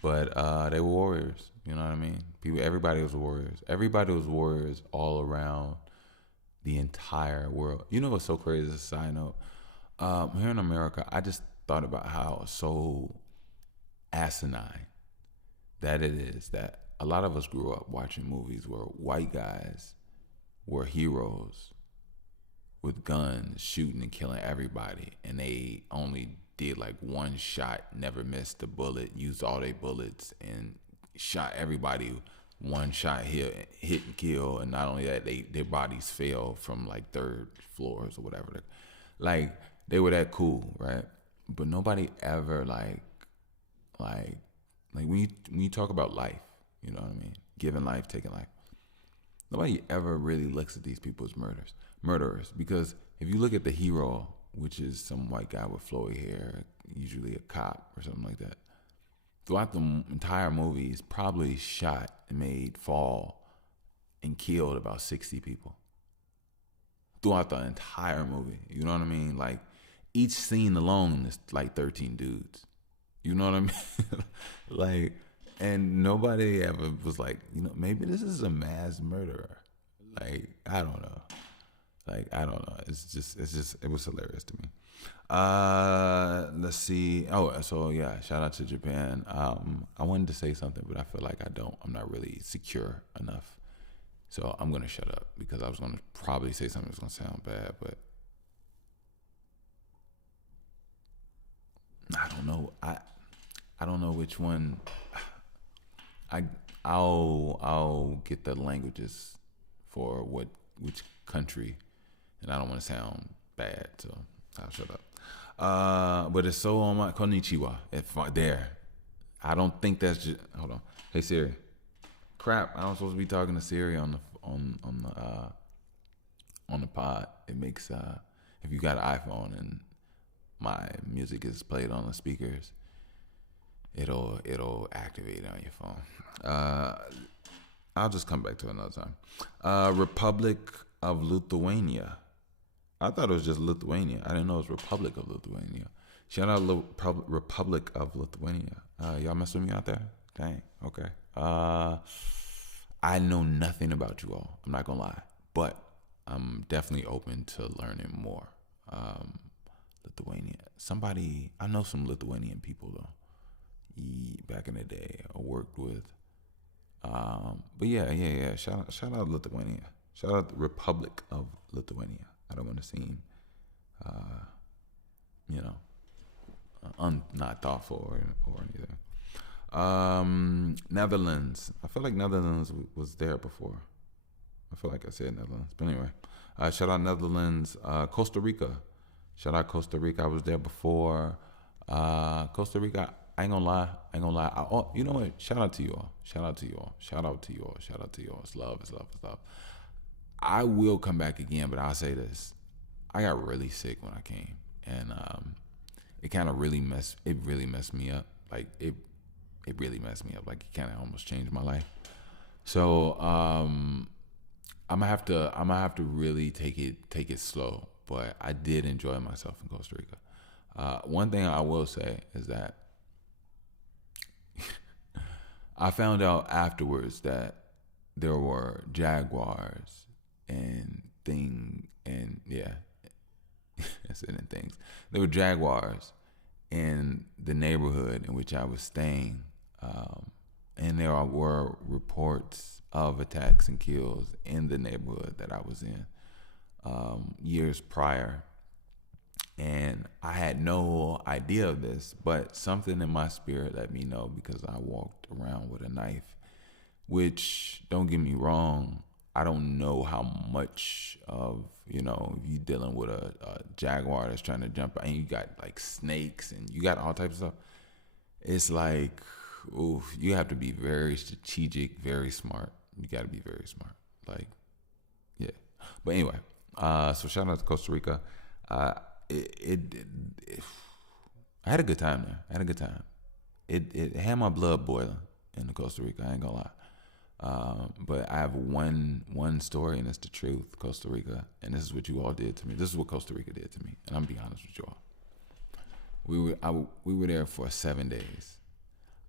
But they were warriors, you know what I mean? Everybody was warriors. Everybody was warriors all around the entire world. You know what's so crazy? As a side note, here in America, I just thought about how so asinine that it is that a lot of us grew up watching movies where white guys were heroes with guns, shooting and killing everybody, and they only did like one shot, never missed a bullet, used all their bullets, and shot everybody. One shot hit and kill, and not only that, their bodies fell from like third floors or whatever. Like they were that cool, right? But nobody ever like when you talk about life, you know what I mean? Giving life, taking life. Nobody ever really looks at these people as murderers. Because if you look at the hero, which is some white guy with flowy hair, usually a cop or something like that, throughout the entire movie, he's probably shot and made fall and killed about 60 people. Throughout the entire movie. You know what I mean? Like, each scene alone is like 13 dudes. You know what I mean? Like, and nobody ever was like, you know, maybe this is a mass murderer. Like, I don't know. It was hilarious to me. Let's see. Oh, so yeah, shout out to Japan. I wanted to say something, but I feel like I'm not really secure enough. So I'm going to shut up because I was going to probably say something that's going to sound bad, but I don't know. I don't know which one. I'll get the languages for which country, and I don't want to sound bad, so I'll shut up. But it's so on my konnichiwa. There, I don't think that's just. Hold on. Hey Siri. Crap! I'm supposed to be talking to Siri on the pod. It makes if you got an iPhone and my music is played on the speakers, it'll activate on your phone. I'll just come back to it another time. Republic of Lithuania. I thought it was just Lithuania. I didn't know it was Republic of Lithuania. Shout out Republic of Lithuania. Y'all mess with me out there? Dang. Okay. I know nothing about you all. I'm not gonna lie, but I'm definitely open to learning more. Lithuania. I know some Lithuanian people though. Back in the day, I worked with. But yeah. Shout out Lithuania. Shout out the Republic of Lithuania. I don't want to seem, not thoughtful or anything. Netherlands. I feel like Netherlands was there before. I feel like I said Netherlands. But anyway, shout out Netherlands. Costa Rica. Shout out Costa Rica. I was there before. Costa Rica. I ain't gonna lie. You know what? Shout out to you all. It's love. I will come back again, but I'll say this. I got really sick when I came, and it kind of really messed me up. Like it really messed me up. Like it kind of almost changed my life. So I'm gonna have to really take it slow. But I did enjoy myself in Costa Rica. One thing I will say is that I found out afterwards that there were jaguars and things. There were jaguars in the neighborhood in which I was staying, and there were reports of attacks and kills in the neighborhood that I was in years prior. And I had no idea of this, but something in my spirit let me know because I walked around with a knife, which, don't get me wrong, I don't know how much of, if you dealing with a jaguar that's trying to jump, and you got like snakes and you got all types of stuff. it's like, oof, you have to be very strategic, very smart. You got to be very smart. Like, yeah. But anyway, so shout out to Costa Rica. It I had a good time there. I had a good time. It had my blood boiling in Costa Rica. I ain't gonna lie. But I have one story, and it's the truth. Costa Rica, and this is what you all did to me. This is what Costa Rica did to me, and I'm gonna be honest with you all. We were there for 7 days.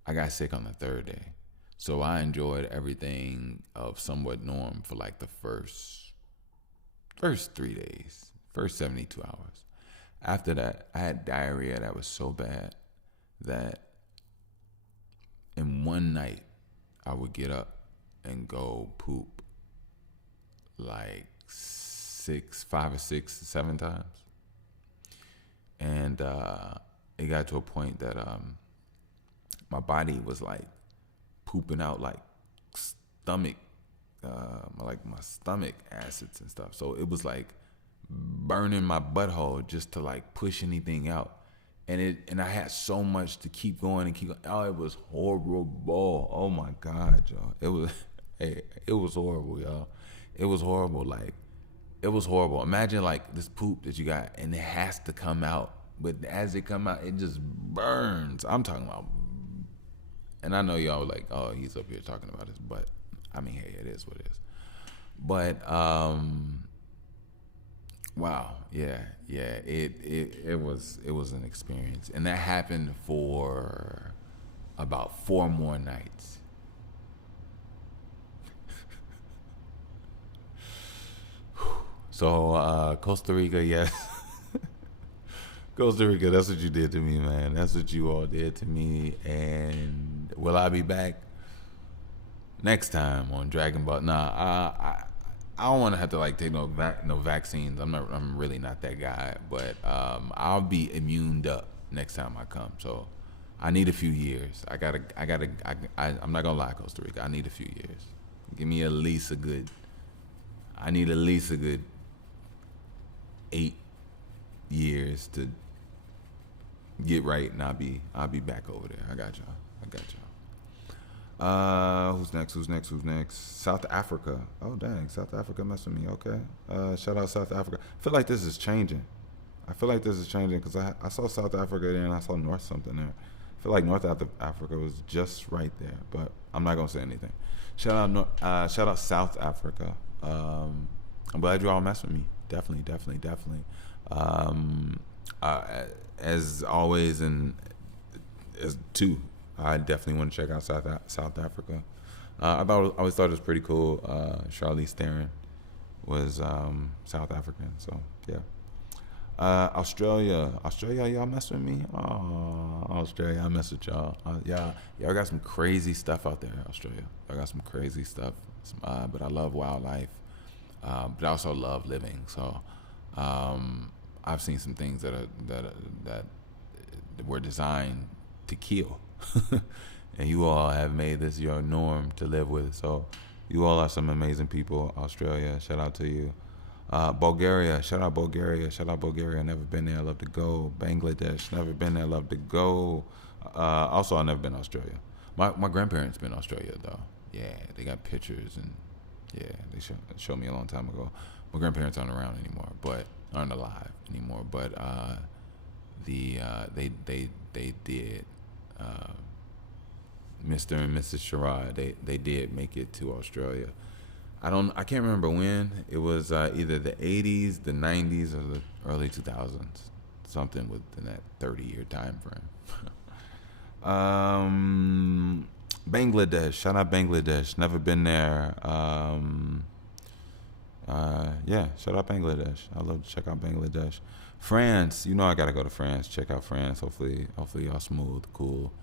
I got sick on the third day, so I enjoyed everything of somewhat norm for like the first 3 days, first 72 hours. After that, I had diarrhea that was so bad that in one night I would get up and go poop like 5 or 6, 7 times. And it got to a point that my body was like pooping out like stomach, like my stomach acids and stuff. So it was like burning my butthole just to like push anything out. And I had so much to keep going and keep going. Oh, it was horrible. Oh my God, y'all. It was horrible, y'all. It was horrible. Like, it was horrible. Imagine like this poop that you got and it has to come out. But as it come out, it just burns. I'm talking about, and I know y'all like, oh, he's up here talking about this, but I mean, hey, it is what it is. But wow, yeah, it was an experience, and that happened for about 4 more nights. So Costa Rica, yes. Costa Rica, that's what you did to me, man. That's what you all did to me. And will I be back next time on Dragon Ball? Nah, I don't want to have to like take no vaccines. I'm really not that guy. But I'll be immuned up next time I come. So I need a few years. I'm not gonna lie, Costa Rica. I need a few years. Give me at least a good 8 years to get right, and I'll be back over there. I got y'all. Who's next? South Africa. Oh dang, South Africa messing with me. Okay. Shout out South Africa. I feel like this is changing because I saw South Africa there and I saw North something there. I feel like North Africa was just right there, but I'm not gonna say anything. Shout out South Africa. I'm glad you all messed with me. Definitely. As always, and as two, I definitely want to check out South Africa. I always thought it was pretty cool. Charlize Theron was South African, so yeah. Australia, y'all mess with me? Oh, Australia, I mess with y'all. Y'all got some crazy stuff out there, Australia. Y'all got some crazy stuff. But I love wildlife, but I also love living. So I've seen some things that were designed to kill, and you all have made this your norm to live with. So you all are some amazing people. Australia, shout out to you. Bulgaria, shout out Bulgaria. Never been there, love to go. Bangladesh, never been there, love to go. Also, I've never been to Australia. My grandparents been to Australia though. Yeah, they got pictures, and yeah, they showed me a long time ago. My grandparents aren't around anymore, but aren't alive anymore. But they did. Mr. and Mrs. Sherrod, they did make it to Australia. I can't remember when. It was either the 80s, the 90s, or the early 2000s. Something within that 30-year time frame. Bangladesh, shout out Bangladesh. Never been there. Yeah, shout out Bangladesh. I love to check out Bangladesh. France, I gotta go to France. Check out France. Hopefully y'all smooth, cool.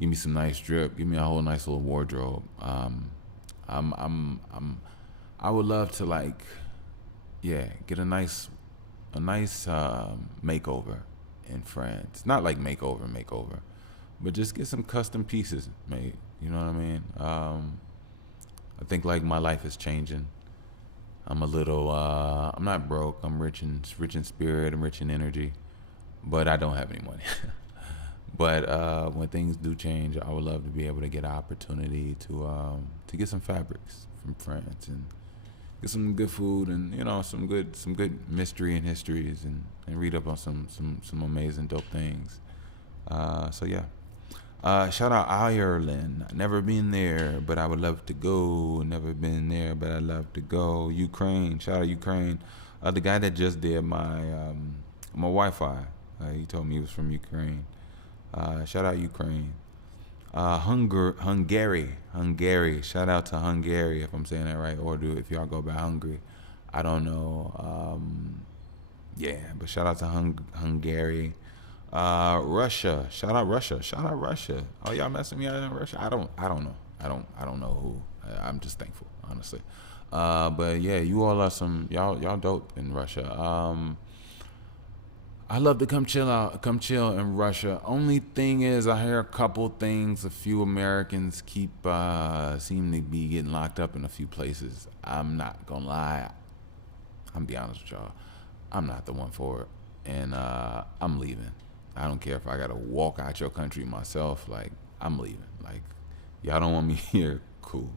Give me some nice drip. Give me a whole nice little wardrobe. I would love to get a nice makeover in France. Not like makeover, but just get some custom pieces made. You know what I mean? I think like my life is changing. I'm a little. I'm not broke. I'm rich in spirit and rich in energy, but I don't have any money. But when things do change, I would love to be able to get an opportunity to get some fabrics from France and get some good food and some good mystery and histories and read up on some amazing dope things. So yeah. Shout out Ireland. Never been there, but I would love to go. Never been there, but I'd love to go. Ukraine. Shout out Ukraine. The guy that just did my Wi-Fi. He told me he was from Ukraine. Shout out Ukraine. Hungary. Shout out to Hungary if I'm saying that right, or if y'all go by Hungary. I don't know. Yeah, but shout out to Hungary. Russia. Shout out Russia. Shout out Russia. Oh, y'all messing me out in Russia? I don't know. I don't know who. I'm just thankful, honestly. But yeah, you all are y'all dope in Russia. I love to come chill in Russia. Only thing is, I hear a couple things. A few Americans seem to be getting locked up in a few places. I'm not gonna lie. I'm gonna be honest with y'all. I'm not the one for it, and I'm leaving. I don't care if I gotta walk out your country myself. Like, I'm leaving. Like, y'all don't want me here, cool.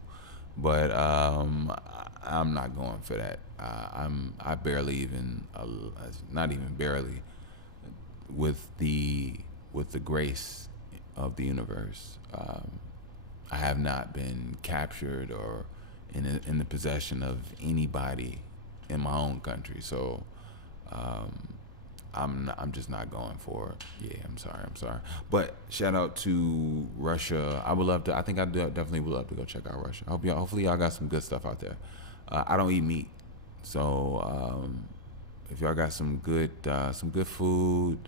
But I'm not going for that. I barely even, not even barely, with the grace of the universe. I have not been captured or in the possession of anybody in my own country. So I'm just not going for it. Yeah, I'm sorry. But shout out to Russia. I would love to. I think definitely would love to go check out Russia. Hopefully y'all got some good stuff out there. I don't eat meat, so if y'all got some good food,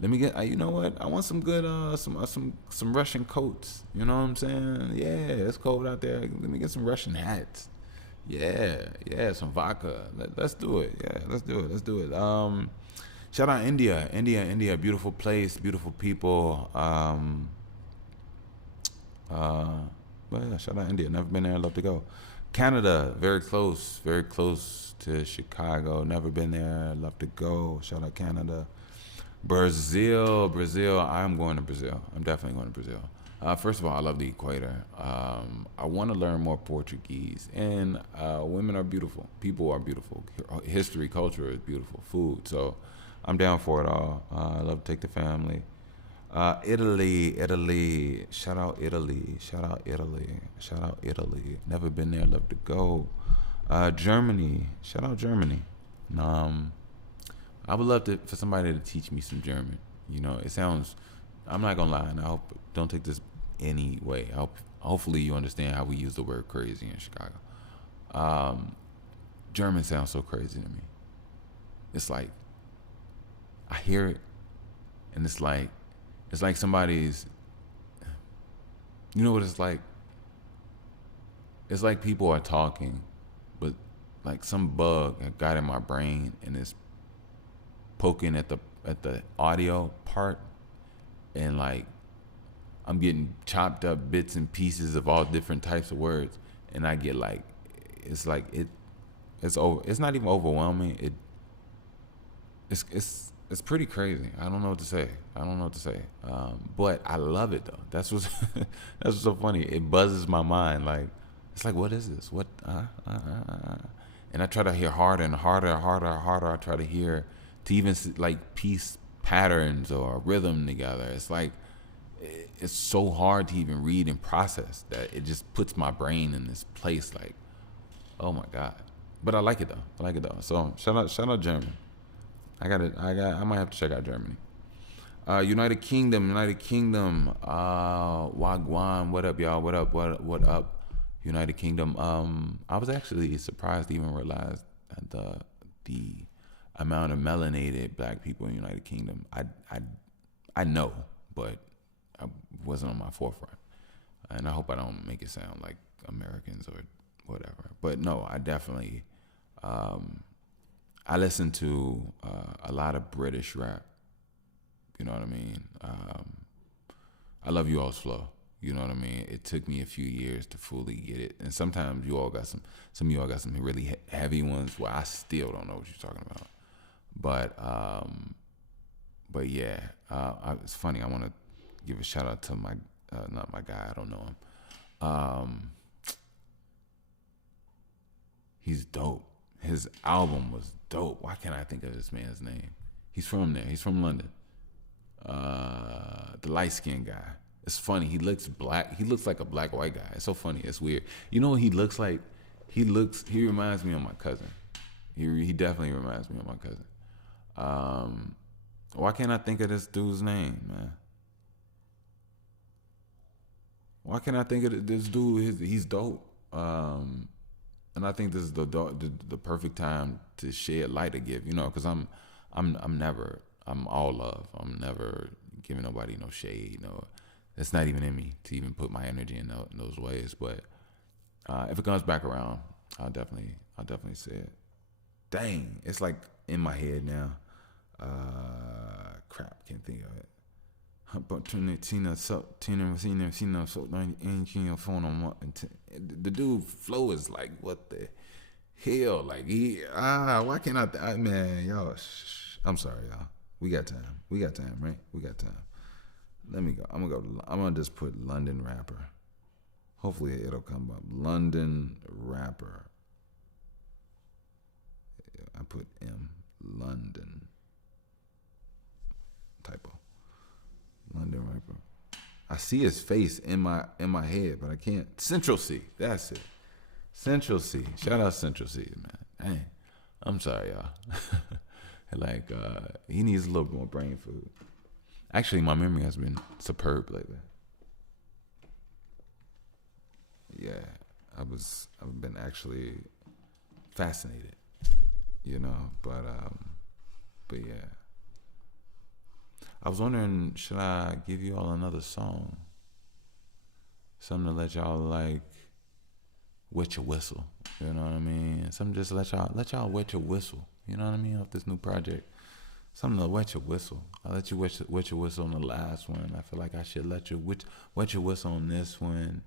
let me get. You know what? I want some good some Russian coats. You know what I'm saying? Yeah, it's cold out there. Let me get some Russian hats. Yeah, some vodka. Let's do it. Yeah, let's do it. Shout out India, beautiful place, beautiful people. But yeah, shout out India. Never been there. I'd love to go. Canada, very close to Chicago. Never been there. I'd love to go. Shout out Canada. Brazil. I'm going to Brazil. I'm definitely going to Brazil. First of all, I love the equator. I want to learn more Portuguese. And women are beautiful. People are beautiful. History, culture is beautiful. Food. So I'm down for it all. I love to take the family. Italy. Shout out Italy. Never been there. Love to go. Germany. Shout out Germany. I would love for somebody to teach me some German. You know, it sounds. I'm not gonna lie, and I hope don't take this any way. Hopefully you understand how we use the word crazy in Chicago. German sounds so crazy to me. It's like I hear it, and it's like somebody's. You know what it's like? It's like people are talking, but like some bug got in my brain and it's poking at the audio part, and like I'm getting chopped up bits and pieces of all different types of words, and I get like it's over. It's not even overwhelming. It's pretty crazy. I don't know what to say. But I love it though. That's what's so funny. It buzzes my mind. Like it's like, what is this? What? And I try to hear harder and harder. I try to hear to even like piece patterns or rhythm together. It's like it's so hard to even read and process that it just puts my brain in this place. Like, oh my god. But I like it though. So shout out German. I might have to check out Germany. United Kingdom. Wagwan. What up, y'all? What up? United Kingdom. I was actually surprised to even realize the amount of melanated black people in United Kingdom. I know, but I wasn't on my forefront. And I hope I don't make it sound like Americans or whatever. But no, I definitely I listen to a lot of British rap. You know what I mean? I love you all's flow. You know what I mean? It took me a few years to fully get it. And sometimes you all got some of y'all got some really heavy ones where I still don't know what you're talking about. But yeah, it's funny. I want to give a shout out to my not my guy. I don't know him. He's dope. His album was dope. Why can't I think of this man's name? He's from there. He's from London. The light skinned guy. It's funny. He looks black. He looks like a black white guy. It's so funny. It's weird. You know what he looks like? He reminds me of my cousin. He definitely reminds me of my cousin. Why can't I think of this dude's name, man? Why can't I think of this dude? He's dope. And I think this is the perfect time to shed light to give, because I'm all love. I'm never giving nobody no shade. No, it's not even in me to even put my energy in those ways. But if it comes back around, I'll definitely say it. Dang, it's like in my head now. Crap, can't think of it. But the dude flow is like, what the hell? Like why can't I man, y'all? I'm sorry, y'all. We got time, right? We got time. Let me go. I'm gonna just put London rapper. Hopefully it'll come up. London rapper. I put M. London. Typo. London rapper. I see his face in my head, but I can't. Central C. That's it. Central C. Shout out Central C, man. Dang. I'm sorry, y'all. Like, he needs a little bit more brain food. Actually, my memory has been superb lately. Yeah, I've been actually fascinated, but yeah. I was wondering, should I give you all another song? Something to let y'all wet your whistle. You know what I mean? Something just let y'all wet your whistle. You know what I mean? Off this new project. Something to wet your whistle. I let you wet your whistle on the last one. I feel like I should let you wet your whistle on this one.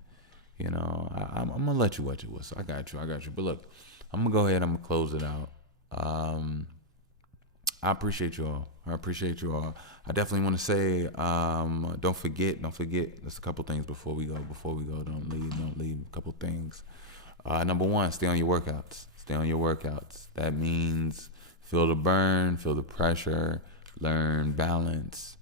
I'm gonna let you wet your whistle. I got you. But look, I'm gonna go ahead. I'm gonna close it out. I appreciate you all. I definitely want to say, don't forget. There's a couple things before we go. Don't leave. A couple things. Number one, stay on your workouts. That means feel the burn, feel the pressure, learn balance,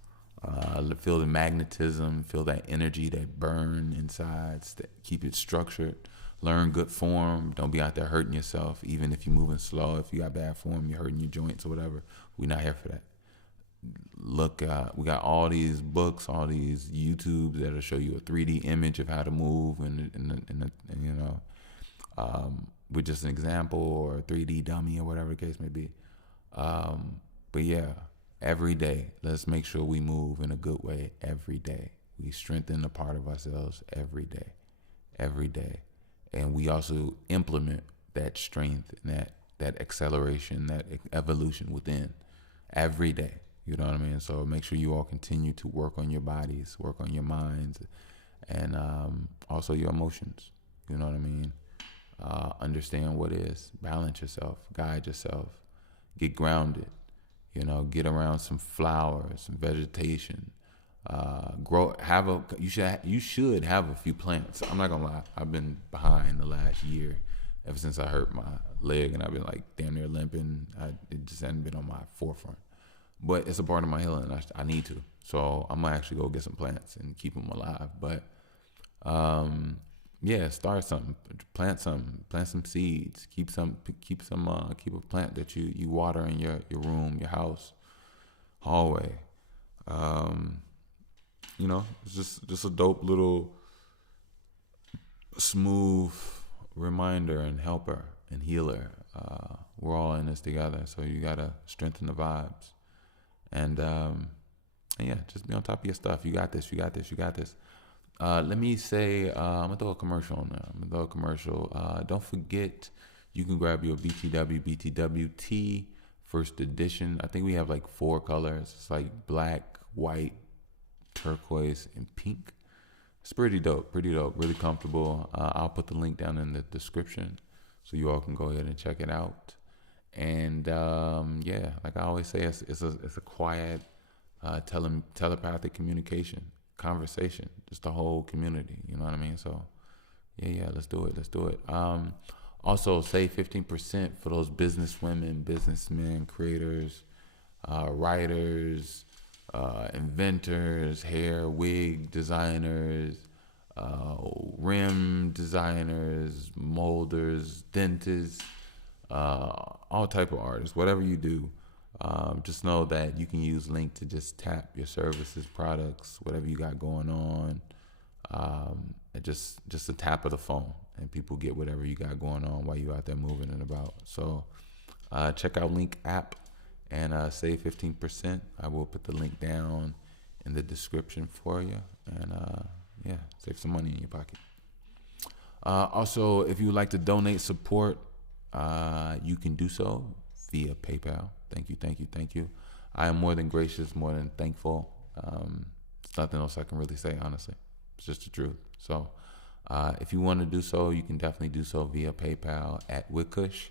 feel the magnetism, feel that energy, that burn inside. Keep it structured. Learn good form. Don't be out there hurting yourself, even if you're moving slow. If you got bad form, you're hurting your joints or whatever. We're not here for that. Look, we got all these books, all these YouTubes that'll show you a 3D image of how to move, and with just an example or a 3D dummy or whatever the case may be. But yeah, every day, let's make sure we move in a good way every day. We strengthen a part of ourselves every day. And we also implement that strength and that acceleration, that evolution within every day. You know what I mean? So make sure you all continue to work on your bodies, work on your minds, and also your emotions. You know what I mean? Understand what is. Balance yourself. Guide yourself. Get grounded. Get around some flowers, some vegetation. You should have a few plants. I'm not gonna lie. I've been behind the last year, ever since I hurt my leg, and I've been like damn near limping. It just hadn't been on my forefront. But it's a part of my healing. I need to. So I'm gonna actually go get some plants and keep them alive. But yeah, start something. Plant something. Plant some seeds. Keep a plant that you water in your room, your house, hallway. It's just a dope little smooth reminder and helper and healer. We're all in this together, so you gotta strengthen the vibes. And yeah, just be on top of your stuff. You got this. Let me say, I'm gonna throw a commercial on there. Don't forget, you can grab your BTWT first edition. I think we have like 4 colors. It's like black, white, turquoise, and pink. It's pretty dope, really comfortable. I'll put the link down in the description so you all can go ahead and check it out. And yeah, like I always say, it's a quiet telepathic communication. conversation, just the whole community. You know what I mean? So yeah, let's do it. Also, save 15% for those business women, businessmen, creators, writers, inventors, hair, wig designers, rim designers, molders, dentists, all type of artists. Whatever you do, just know that you can use Link to just tap your services, products, whatever you got going on. Just a tap of the phone, and people get whatever you got going on while you out there moving and about. So check out Link app and save 15%. I will put the link down in the description for you, and save some money in your pocket. Also, if you would like to donate support, you can do so via PayPal. Thank you. I am more than gracious, more than thankful. There's nothing else I can really say, honestly. It's just the truth. So if you want to do so, you can definitely do so via PayPal at Wickush.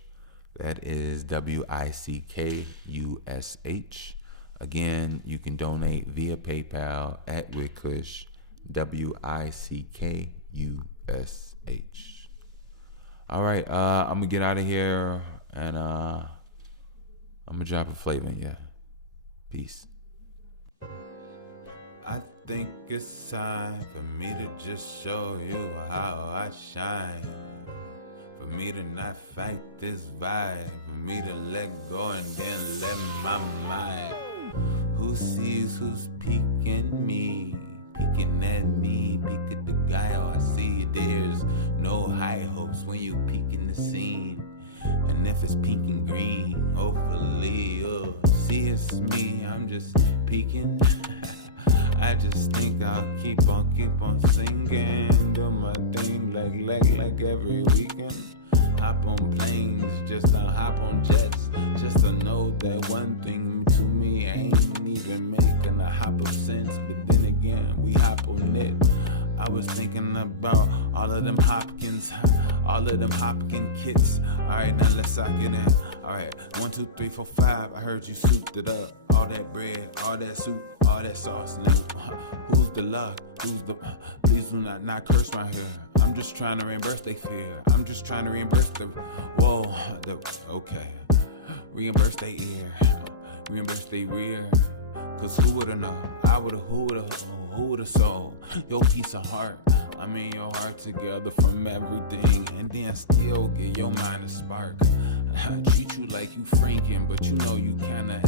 That is WICKUSH. Again, you can donate via PayPal at Wickush, WICKUSH. All right, I'm going to get out of here, and I'm going to drop a flavor in ya. Peace. I think it's time for me to just show you how I shine. For me to not fight this vibe. For me to let go and then let my mind. Who sees who's peeking me? Peeking at me, peek at the guy. Oh, I see there's no high hopes when you peek in the scene. And if it's pink and green, hopefully you'll see it's me. I'm just peeking. I just think I'll keep on singing. Do my thing like every weekend. Hop on planes, just don't hop on jets. Just to know that one thing to me ain't even making a hop of sense. But then again, we hop on it. I was thinking about all of them Hopkins kits. Alright, now let's sock it in. Alright, 1, 2, 3, 4, 5. I heard you souped it up. All that bread, all that soup, all that sauce. Now, who's the luck? Please do not curse my hair. I'm just trying to reimburse they fear. I'm just trying to reimburse reimburse they ear. Reimburse they rear. Cause who would've known? Who would've sold your piece of heart? I mean your heart together from everything, and then still get your mind a spark. I treat you like you Franken, but you know you kinda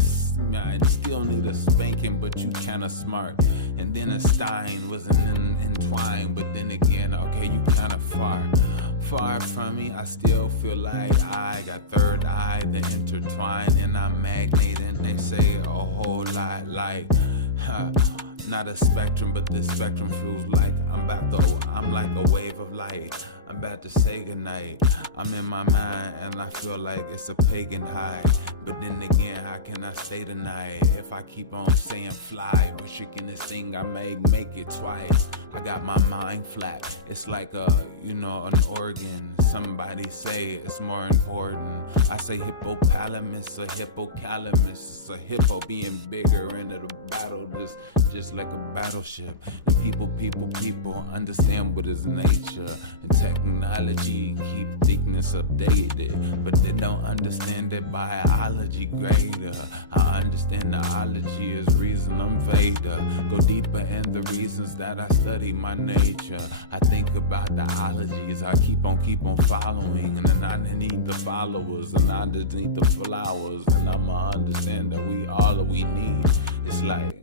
still need a spanking, but you kinda smart. And then a Stein wasn't entwined, but then again, okay, you kinda far from me. I still feel like I got third eye, the intertwined, and I'm magnating. They say a whole lot like, not a spectrum, but this spectrum feels like I'm like a wave of light. I'm about to say goodnight. I'm in my mind and I feel like it's a pagan high. But then again, how can I stay tonight if I keep on saying fly? Wishing this thing I may make it twice. I got my mind flat. It's like an organ. Somebody say it's more important. I say hippopotamus, a hippocalamus. It's a hippo being bigger into the battle, just like a battleship. And people understand what is nature and technology keep thickness updated, but they don't understand that biology greater. I understand the ology is reason I'm Veda. Go deeper in the reasons that I study my nature. I think about the ologies. I keep on following, and then I need the followers, and I just need the flowers, and I'ma understand that we all we need. It's like